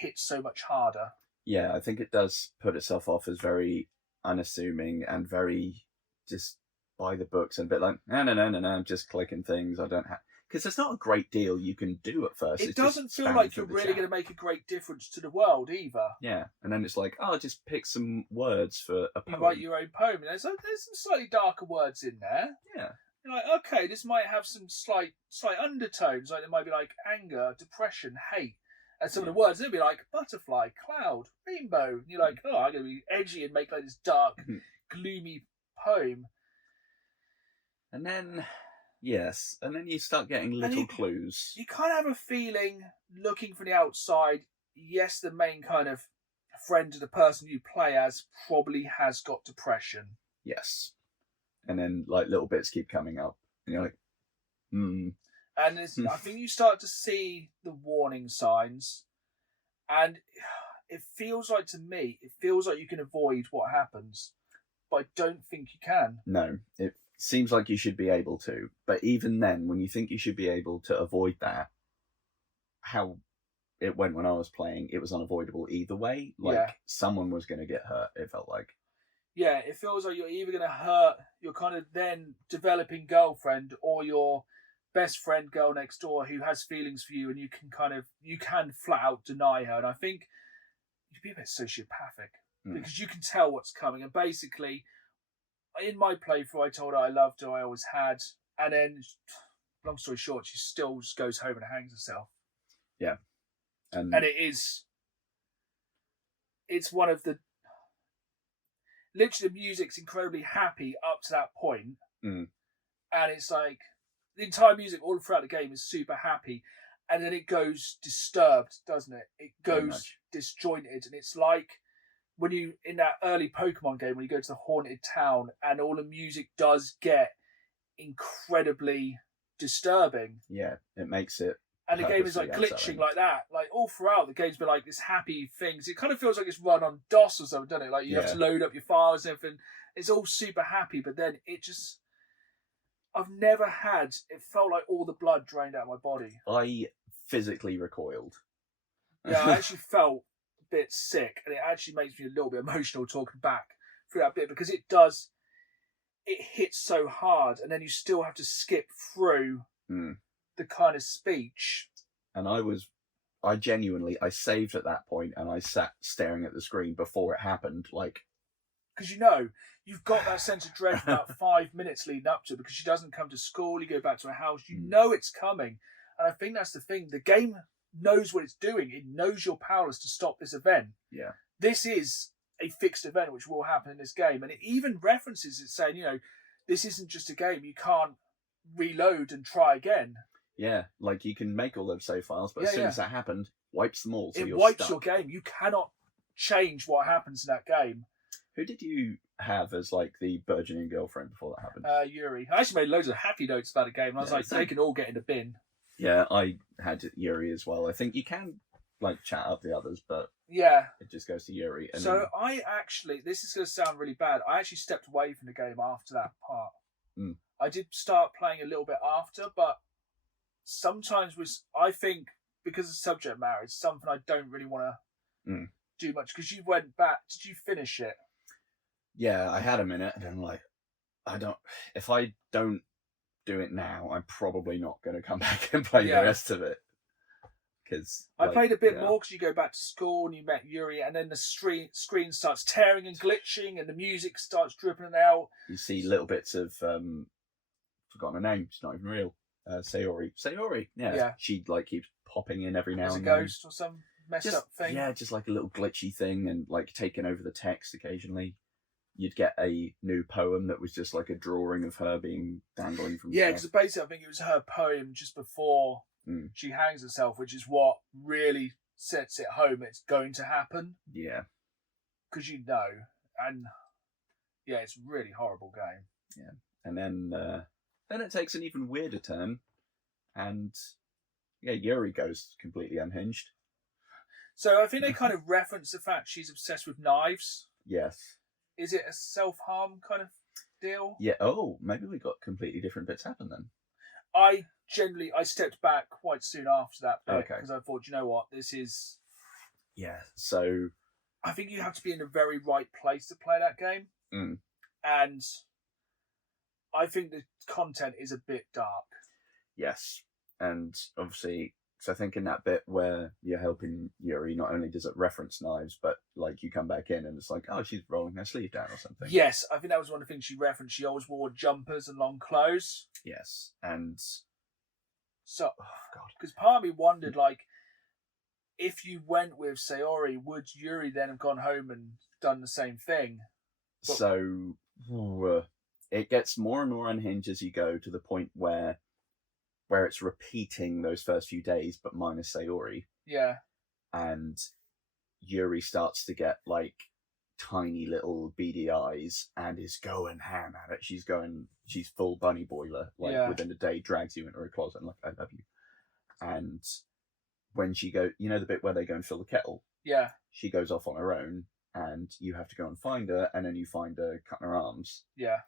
hits so much harder. Yeah, I think it does put itself off as very unassuming and very just by the books and a bit like, no, I'm just clicking things. I don't have... Because there's not a great deal you can do at first. It doesn't feel like you're really going to make a great difference to the world either. Yeah, and then it's like, just pick some words for a poem. You write your own poem. And there's some slightly darker words in there. Yeah. You're like, okay, this might have some slight undertones. Like it might be like anger, depression, hate. And some of the words, they'll be like butterfly, cloud, rainbow. And you're like, I'm going to be edgy and make like this dark, gloomy poem. And then... Yes, and then you start getting little clues. You kind of have a feeling, looking from the outside, yes, the main kind of friend of the person you play as probably has got depression. Yes. And then, little bits keep coming up. And you're like, And I think you start to see the warning signs. And it feels like, to me, you can avoid what happens. But I don't think you can. No, seems like you should be able to, but even then, when you think you should be able to avoid that, how it went when I was playing, it was unavoidable either way. Like, someone was going to get hurt, it felt like. Yeah, it feels like you're either going to hurt your kind of then developing girlfriend or your best friend girl next door who has feelings for you, and you can flat out deny her. And I think you'd be a bit sociopathic because you can tell what's coming. And basically, in my playthrough, I told her I loved her, I always had. And then, long story short, she still just goes home and hangs herself. Yeah. And it's one of the... Literally, the music's incredibly happy up to that point. And it's like, the entire music all throughout the game is super happy. And then it goes disturbed, doesn't it? It goes disjointed. And it's like when you, in that early Pokemon game, when you go to the haunted town and all the music does get incredibly disturbing. Yeah, it makes it. And the game is like glitching like that. Like all throughout, the game's been like this happy things. It kind of feels like it's run on DOS or something, doesn't it? Like you have to load up your files and everything. It's all super happy, but then it just... I've never had... It felt like all the blood drained out of my body. I physically recoiled. Yeah, I actually felt a bit sick, and it actually makes me a little bit emotional talking back through that bit, because it does... It hits so hard, and then you still have to skip through the kind of speech. And I genuinely saved at that point, and I sat staring at the screen before it happened, like... Because you've got that sense of dread for about 5 minutes leading up to it, because she doesn't come to school, you go back to her house, you know it's coming. And I think that's the thing. The game knows what it's doing. It knows you're powerless to stop this event. Yeah. This is a fixed event which will happen in this game. And it even references it saying, this isn't just a game. You can't reload and try again. Yeah, like you can make all those save files, but as soon as that happened, wipes them all. So it wipes your game. You cannot change what happens in that game. Who did you have as like the burgeoning girlfriend before that happened? Yuri. I actually made loads of happy notes about the game. And I was like, they can all get in the bin. Yeah, I had Yuri as well. I think you can like chat up the others, but it just goes to Yuri. And so I actually, this is going to sound really bad, I actually stepped away from the game after that part. I did start playing a little bit after, but sometimes I think because of subject matter, it's something I don't really want to do much. Because you went back, did you finish it? Yeah, I had a minute, and I'm like, if I don't do it now, I'm probably not going to come back and play the rest of it. Because I played a bit more because you go back to school and you met Yuri, and then the screen starts tearing and glitching, and the music starts dripping out. You see little bits of forgotten her name. She's not even real. Sayori. Yeah. She like keeps popping in every now and then. As a ghost or some messed up thing. Yeah, just like a little glitchy thing, and like taking over the text occasionally. You'd get a new poem that was just like a drawing of her being dangling from. Yeah, because basically I think it was her poem just before she hangs herself, which is what really sets it home. It's going to happen. Yeah. Because and it's a really horrible game. Yeah, and then it takes an even weirder turn, and Yuri goes completely unhinged. So I think they kind of reference the fact she's obsessed with knives. Yes. Is it a self-harm kind of deal? Yeah. Oh, maybe we got completely different bits happen then. I stepped back quite soon after that bit because I thought, you know what, this is... Yeah, so... I think you have to be in the very right place to play that game. And I think the content is a bit dark. Yes, and obviously... So I think in that bit where you're helping Yuri, not only does it reference knives, but like you come back in and it's like, oh, she's rolling her sleeve down or something. Yes, I think that was one of the things she referenced. She always wore jumpers and long clothes. Yes, and so, because part of me wondered, like, if you went with Sayori, would Yuri then have gone home and done the same thing? But... So it gets more and more unhinged as you go to the point where it's repeating those first few days, but minus Sayori. Yeah. And Yuri starts to get, like, tiny little beady eyes and is going ham at it. She's full bunny boiler. Like, within a day, drags you into her closet and, like, I love you. And when she goes... You know the bit where they go and fill the kettle? Yeah. She goes off on her own, and you have to go and find her, and then you find her cutting her arms. Yeah.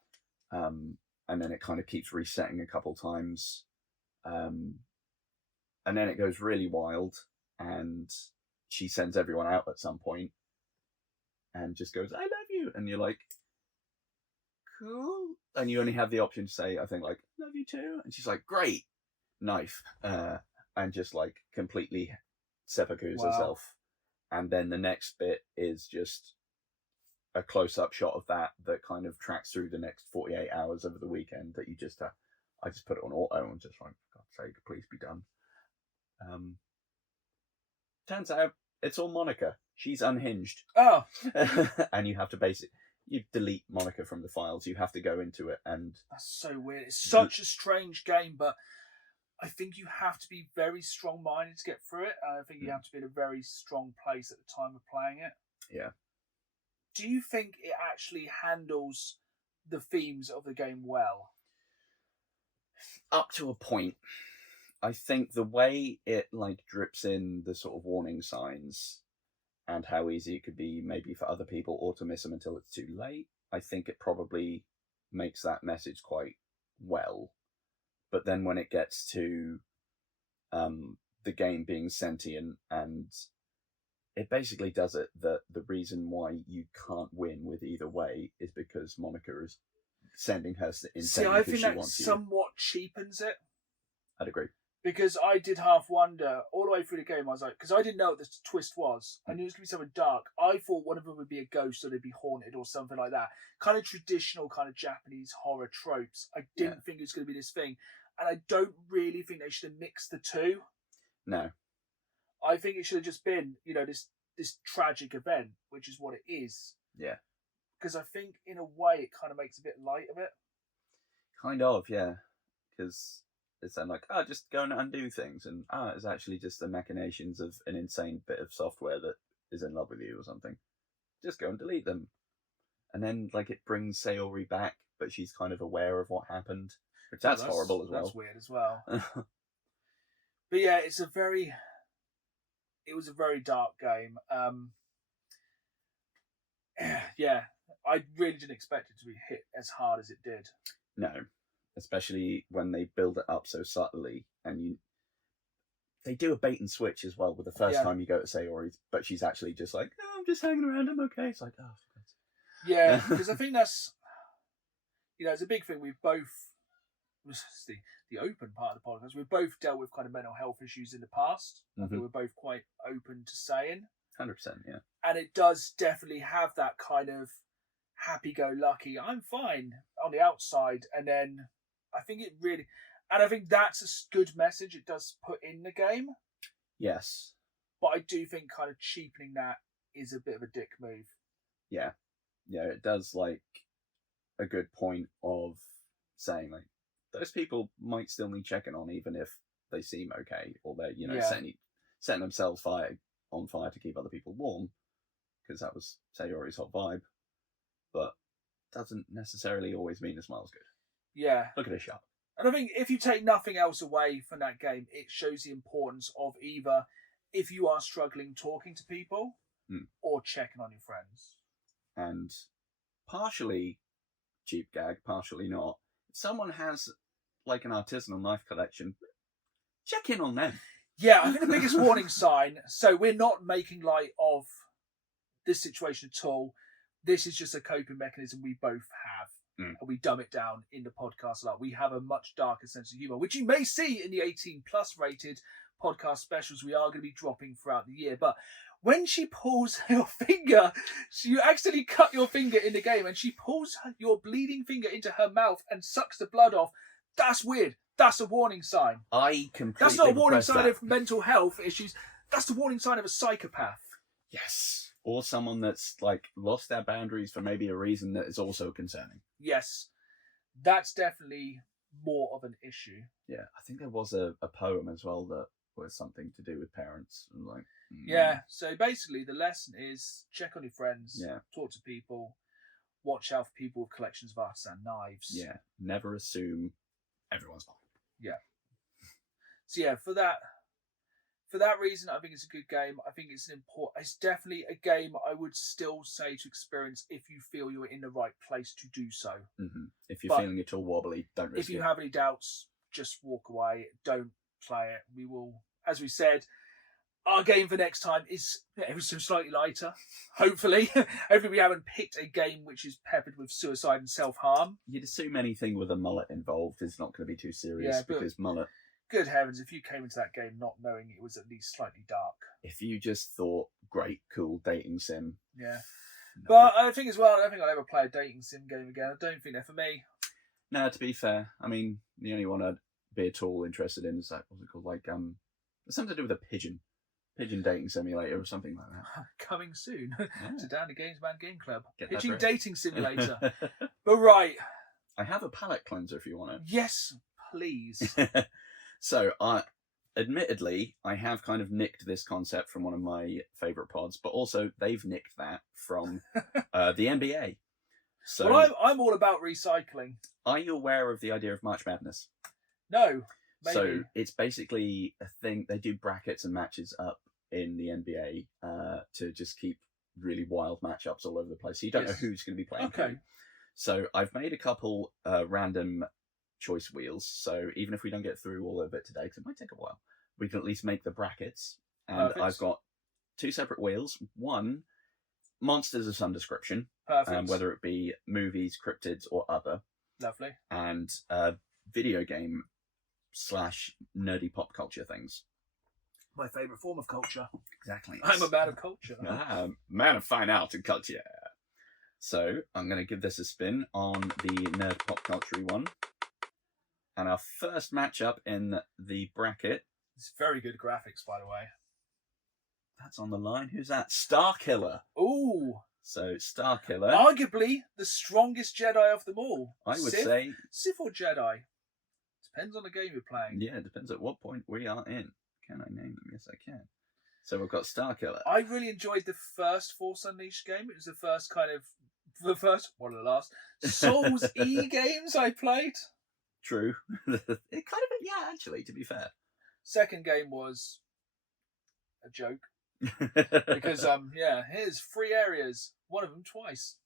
and then it kind of keeps resetting a couple times, and then it goes really wild, and she sends everyone out at some point, and just goes, "I love you," and you're like, "Cool," and you only have the option to say, I think, like, "Love you too," and she's like, "Great," knife, and just like completely seppukus herself, and then the next bit is just a close-up shot of that kind of tracks through the next 48 hours over the weekend that you just I just put it on auto and just like, for God's sake, please be done. Turns out it's all Monica. She's unhinged. Oh. And you have to you delete Monica from the files. You have to go into it, and that's so weird. It's such a strange game, but I think you have to be very strong-minded to get through it. And I think you have to be in a very strong place at the time of playing it. Yeah. Do you think it actually handles the themes of the game well? Up to a point. I think the way it like drips in the sort of warning signs and how easy it could be maybe for other people or to miss them until it's too late, I think it probably makes that message quite well. But then when it gets to the game being sentient, and it basically does it that the reason why you can't win with either way is because Monica is sending her insane. See, I think that somewhat cheapens it. I'd agree. Because I did half wonder all the way through the game. I was like, because I didn't know what the twist was. I knew it was going to be something dark. I thought one of them would be a ghost or they'd be haunted or something like that. Kind of traditional, kind of Japanese horror tropes. I didn't think it was going to be this thing. And I don't really think they should have mixed the two. No. I think it should have just been, this tragic event, which is what it is. Yeah. Because I think, in a way, it kind of makes a bit light of it. Kind of, yeah. Because it's then like, just go and undo things. And, it's actually just the machinations of an insane bit of software that is in love with you or something. Just go and delete them. And then, like, it brings Sayori back, but she's kind of aware of what happened. Which that's horrible as well. That's weird as well. But yeah, it was a very dark game. Yeah, I really didn't expect it to be hit as hard as it did. No, especially when they build it up so subtly, and they do a bait and switch as well with the first time you go to Sayori, but she's actually just like, "Oh, I'm just hanging around, I'm okay." It's like, oh, yeah, because I think that's, it's a big thing. We've both, the open part of the podcast, we've both dealt with kind of mental health issues in the past. I think we're both quite open to saying. 100%, yeah. And it does definitely have that kind of happy-go-lucky, I'm fine on the outside, and then I think it really, and I think that's a good message it does put in the game. Yes. But I do think kind of cheapening that is a bit of a dick move. Yeah. Yeah, it does like a good point of saying like, those people might still need checking on even if they seem okay, or they're, setting themselves on fire to keep other people warm, because that was Sayori's hot vibe. But doesn't necessarily always mean the smile's good. Yeah. Look at her shot. And I think if you take nothing else away from that game, it shows the importance of either, if you are struggling talking to people, or checking on your friends. And partially cheap gag, partially not. If someone has like an artisanal knife collection, check in on them. Yeah, I think the biggest warning sign, so we're not making light of this situation at all. This is just a coping mechanism we both have. And we dumb it down in the podcast a lot. We have a much darker sense of humour, which you may see in the 18 plus rated podcast specials we are going to be dropping throughout the year. But when she pulls your finger, you accidentally cut your finger in the game, and she pulls your bleeding finger into her mouth and sucks the blood off. That's weird. That's a warning sign. I completely. That's not a warning sign of mental health issues. That's the warning sign of a psychopath. Yes. Or someone that's like lost their boundaries for maybe a reason that is also concerning. Yes. That's definitely more of an issue. Yeah. I think there was a poem as well that was something to do with parents. And like, yeah. So basically the lesson is check on your friends. Yeah. Talk to people. Watch out for people with collections of artisan knives. Yeah. Never assume everyone's fine. Yeah. So yeah, for that For that reason, I think it's a good game. I think it's It's definitely a game I would still say to experience if you feel you're in the right place to do so. Mm-hmm. If you're feeling at all wobbly, don't risk it. If you have any doubts, just walk away. Don't play it. We will, as we said, our game for next time is ever so slightly lighter. Hopefully. Hopefully we haven't picked a game which is peppered with suicide and self-harm. You'd assume anything with a mullet involved is not going to be too serious, because mullet... Good heavens, if you came into that game not knowing it was at least slightly dark. If you just thought, great, cool, dating sim. Yeah. No. But I think as well, I don't think I'll ever play a dating sim game again. I don't think they're for me. No, to be fair, I mean, the only one I'd be at all interested in is that, what's it called? Like, it's something to do with a pigeon. Pigeon dating simulator or something like that. Coming soon to Down to Game Club. Pigeon dating simulator. But right. I have a palate cleanser if you want it. Yes, please. So, admittedly, I have kind of nicked this concept from one of my favourite pods, but also they've nicked that from the NBA. So, well, I'm all about recycling. Are you aware of the idea of March Madness? No. Maybe. So it's basically a thing. They do brackets and matches up in the NBA to just keep really wild matchups all over the place. So you don't know who's going to be playing. Okay. Who. So I've made a couple random choice wheels. So even if we don't get through all of it today, because it might take a while, we can at least make the brackets. And Perfect. I've got two separate wheels. One, monsters of some description, whether it be movies, cryptids, or other. Lovely. And video game / nerdy pop culture things. My favourite form of culture. Exactly. I'm a man of culture. Man of fine art and culture. So I'm going to give this a spin on the nerd pop culture one. And our first matchup in the bracket. It's very good graphics, by the way. That's on the line. Who's that? Starkiller. Ooh. So Starkiller. Arguably the strongest Jedi of them all. I would say. Sith or Jedi? Depends on the game you're playing. Yeah, it depends at what point we are in. Can I name them? Yes, I can. So we've got Starkiller. I really enjoyed the first Force Unleashed game. It was one of the last Souls E games I played. True. It kind of, yeah, actually, to be fair. Second game was a joke. Because, here's 3 areas. One of them twice.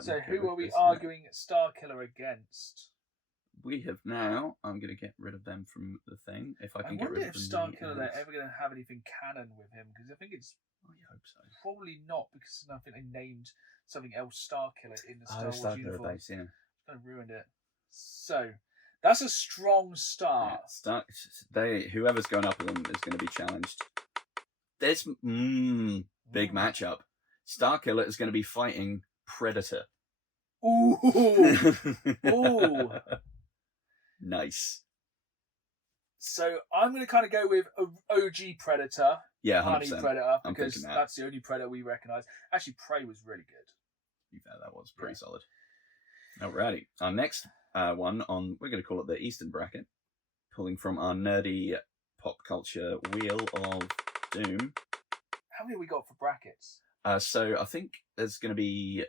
So who are we arguing Starkiller against? We have now. I'm going to get rid of them from the thing. If I can get rid of them. I wonder if Starkiller they're ever going to have anything canon with him, because I think it's. I hope so. Probably not, because I think they named something else Starkiller in the Star Wars uniform. Base, yeah. Kind of ruined it. So that's a strong start. Whoever's going up with them is going to be challenged. This big matchup. Starkiller is going to be fighting Predator. Ooh. Ooh. Nice. So I'm going to kind of go with OG Predator. Yeah, 100%. Honey Predator, I'm because thinking that. that's the only Predator we recognise. Actually, Prey was really good. Yeah, that was pretty solid. Alrighty. Our next one we're going to call it the Eastern bracket, pulling from our nerdy pop culture wheel of doom. How many have we got for brackets? So I think there's going to be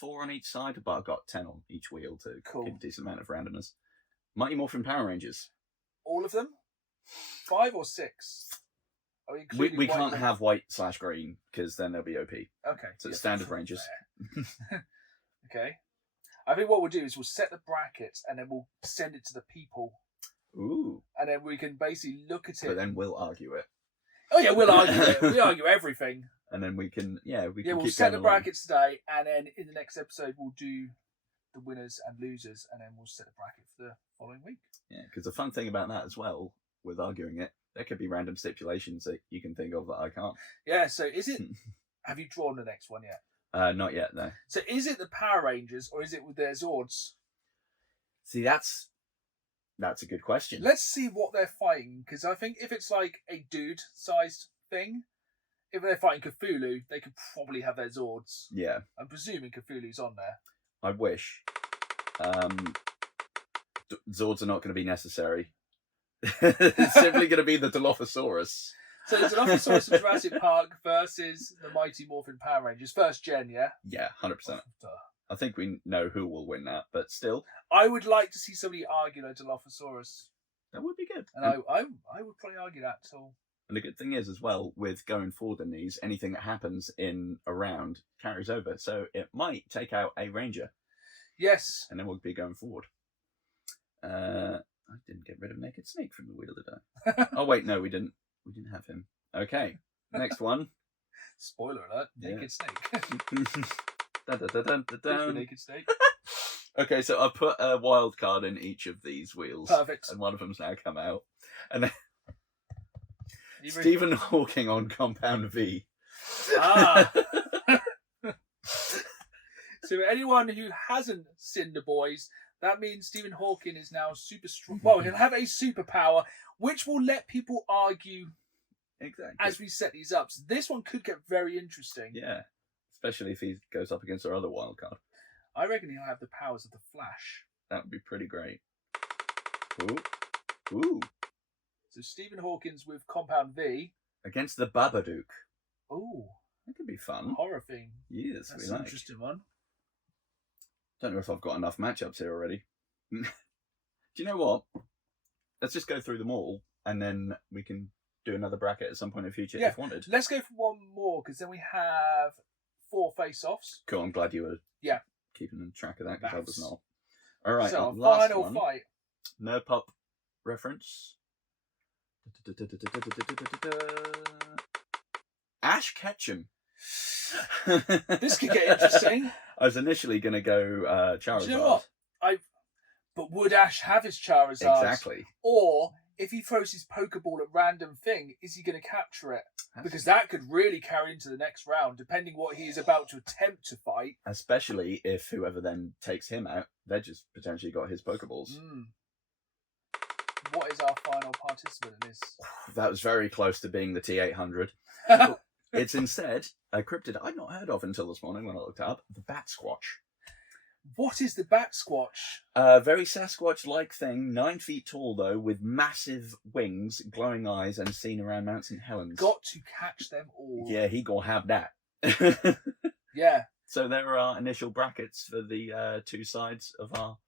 4 on each side, but I've got 10 on each wheel to give a decent amount of randomness. Mighty Morphin Power Rangers. All of them? 5 or 6? We can't have white / green, because then they'll be OP. Okay. So it's standard Rangers. Okay. I think what we'll do is we'll set the brackets and then we'll send it to the people. Ooh. And then we can basically look at it. But then we'll argue it. Oh yeah, we'll argue it. We argue everything. And then we can, we'll keep set the brackets today, and then in the next episode we'll do the winners and losers, and then we'll set the bracket for the following week. Yeah, because the fun thing about that as well, with arguing it, there could be random stipulations that you can think of that I can't. Yeah, so is it... Have you drawn the next one yet? Not yet, no. So is it the Power Rangers, or is it with their Zords? See, that's a good question. Let's see what they're fighting, because I think if it's like a dude-sized thing, if they're fighting Cthulhu, they could probably have their Zords. Yeah. I'm presuming Cthulhu's on there. I wish. Zords are not going to be necessary. It's simply going to be the Dilophosaurus. So the Dilophosaurus from Jurassic Park versus the Mighty Morphin Power Rangers. First gen, yeah? Yeah, 100%. I think we know who will win that, but still. I would like to see somebody argue a Dilophosaurus. That would be good. And I would probably argue that. So. And the good thing is, as well, with going forward in these, anything that happens in a round carries over. So it might take out a ranger. Yes. And then we'll be going forward. I didn't get rid of Naked Snake from the wheel, did I? Oh, wait, no, we didn't. We didn't have him. Okay, next one. Spoiler alert, Naked Snake. Dun, dun, dun, dun, dun, dun. Naked Snake. Okay, so I've put a wild card in each of these wheels. Perfect. And one of them's now come out. And then You Stephen Hawking on Compound V. Ah. So anyone who hasn't seen The Boys, that means Stephen Hawking is now super strong. Well, he'll have a superpower, which will let people argue Exactly. as we set these up. So this one could get very interesting. Yeah, especially if he goes up against our other wild card. I reckon he'll have the powers of the Flash. That would be pretty great. Ooh. Ooh. So Stephen Hawking's with Compound V. Against the Babadook. Ooh, That could be fun. horror theme. Yes, That's we an like. interesting one. Don't know if I've got enough matchups here already. Do you know what? Let's just go through them all, and then we can do another bracket at some point in the future Yeah. if wanted. Let's go for one more, because then we have 4 face-offs. Cool, I'm glad you were Yeah. keeping track of that, because I was Maths. not. All right, So, last final one. fight. No pup reference. Ash Ketchum. This could get interesting. I was initially going to go Charizard. Do you know what? But would Ash have his Charizard? Exactly. Or, if he throws his Pokeball at random thing, is he going to capture it? Because that could really carry into the next round, depending what he is about to attempt to fight. Especially if whoever then takes him out, they just potentially got his Pokeballs. What is our final participant in this? That was very close to being the T800. It's instead a cryptid I'd not heard of until this morning when I looked up, the Bat Squatch. What is the Bat Squatch? A very Sasquatch-like thing, 9 feet tall though, with massive wings, glowing eyes, and seen around Mount St. Helens. Got to catch them all. Yeah, he gonna have that. Yeah. So there are our initial brackets for the 2 sides of our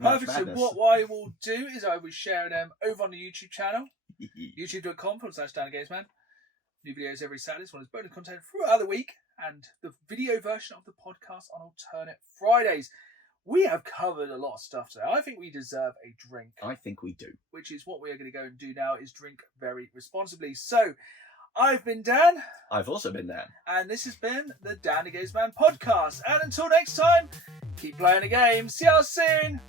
Perfect. So Madness. what I will do is I will share them over on the YouTube channel, youtube.com/DannyGamesman. New videos every Saturday, as well as bonus content throughout the week, and the video version of the podcast on alternate Fridays. We have covered a lot of stuff today. I think we deserve a drink. I think we do. Which is what we are going to go and do now, is drink very responsibly. So, I've been Dan. I've also been Dan. And this has been the Danny Gamesman podcast. And until next time, keep playing the game. See you all soon.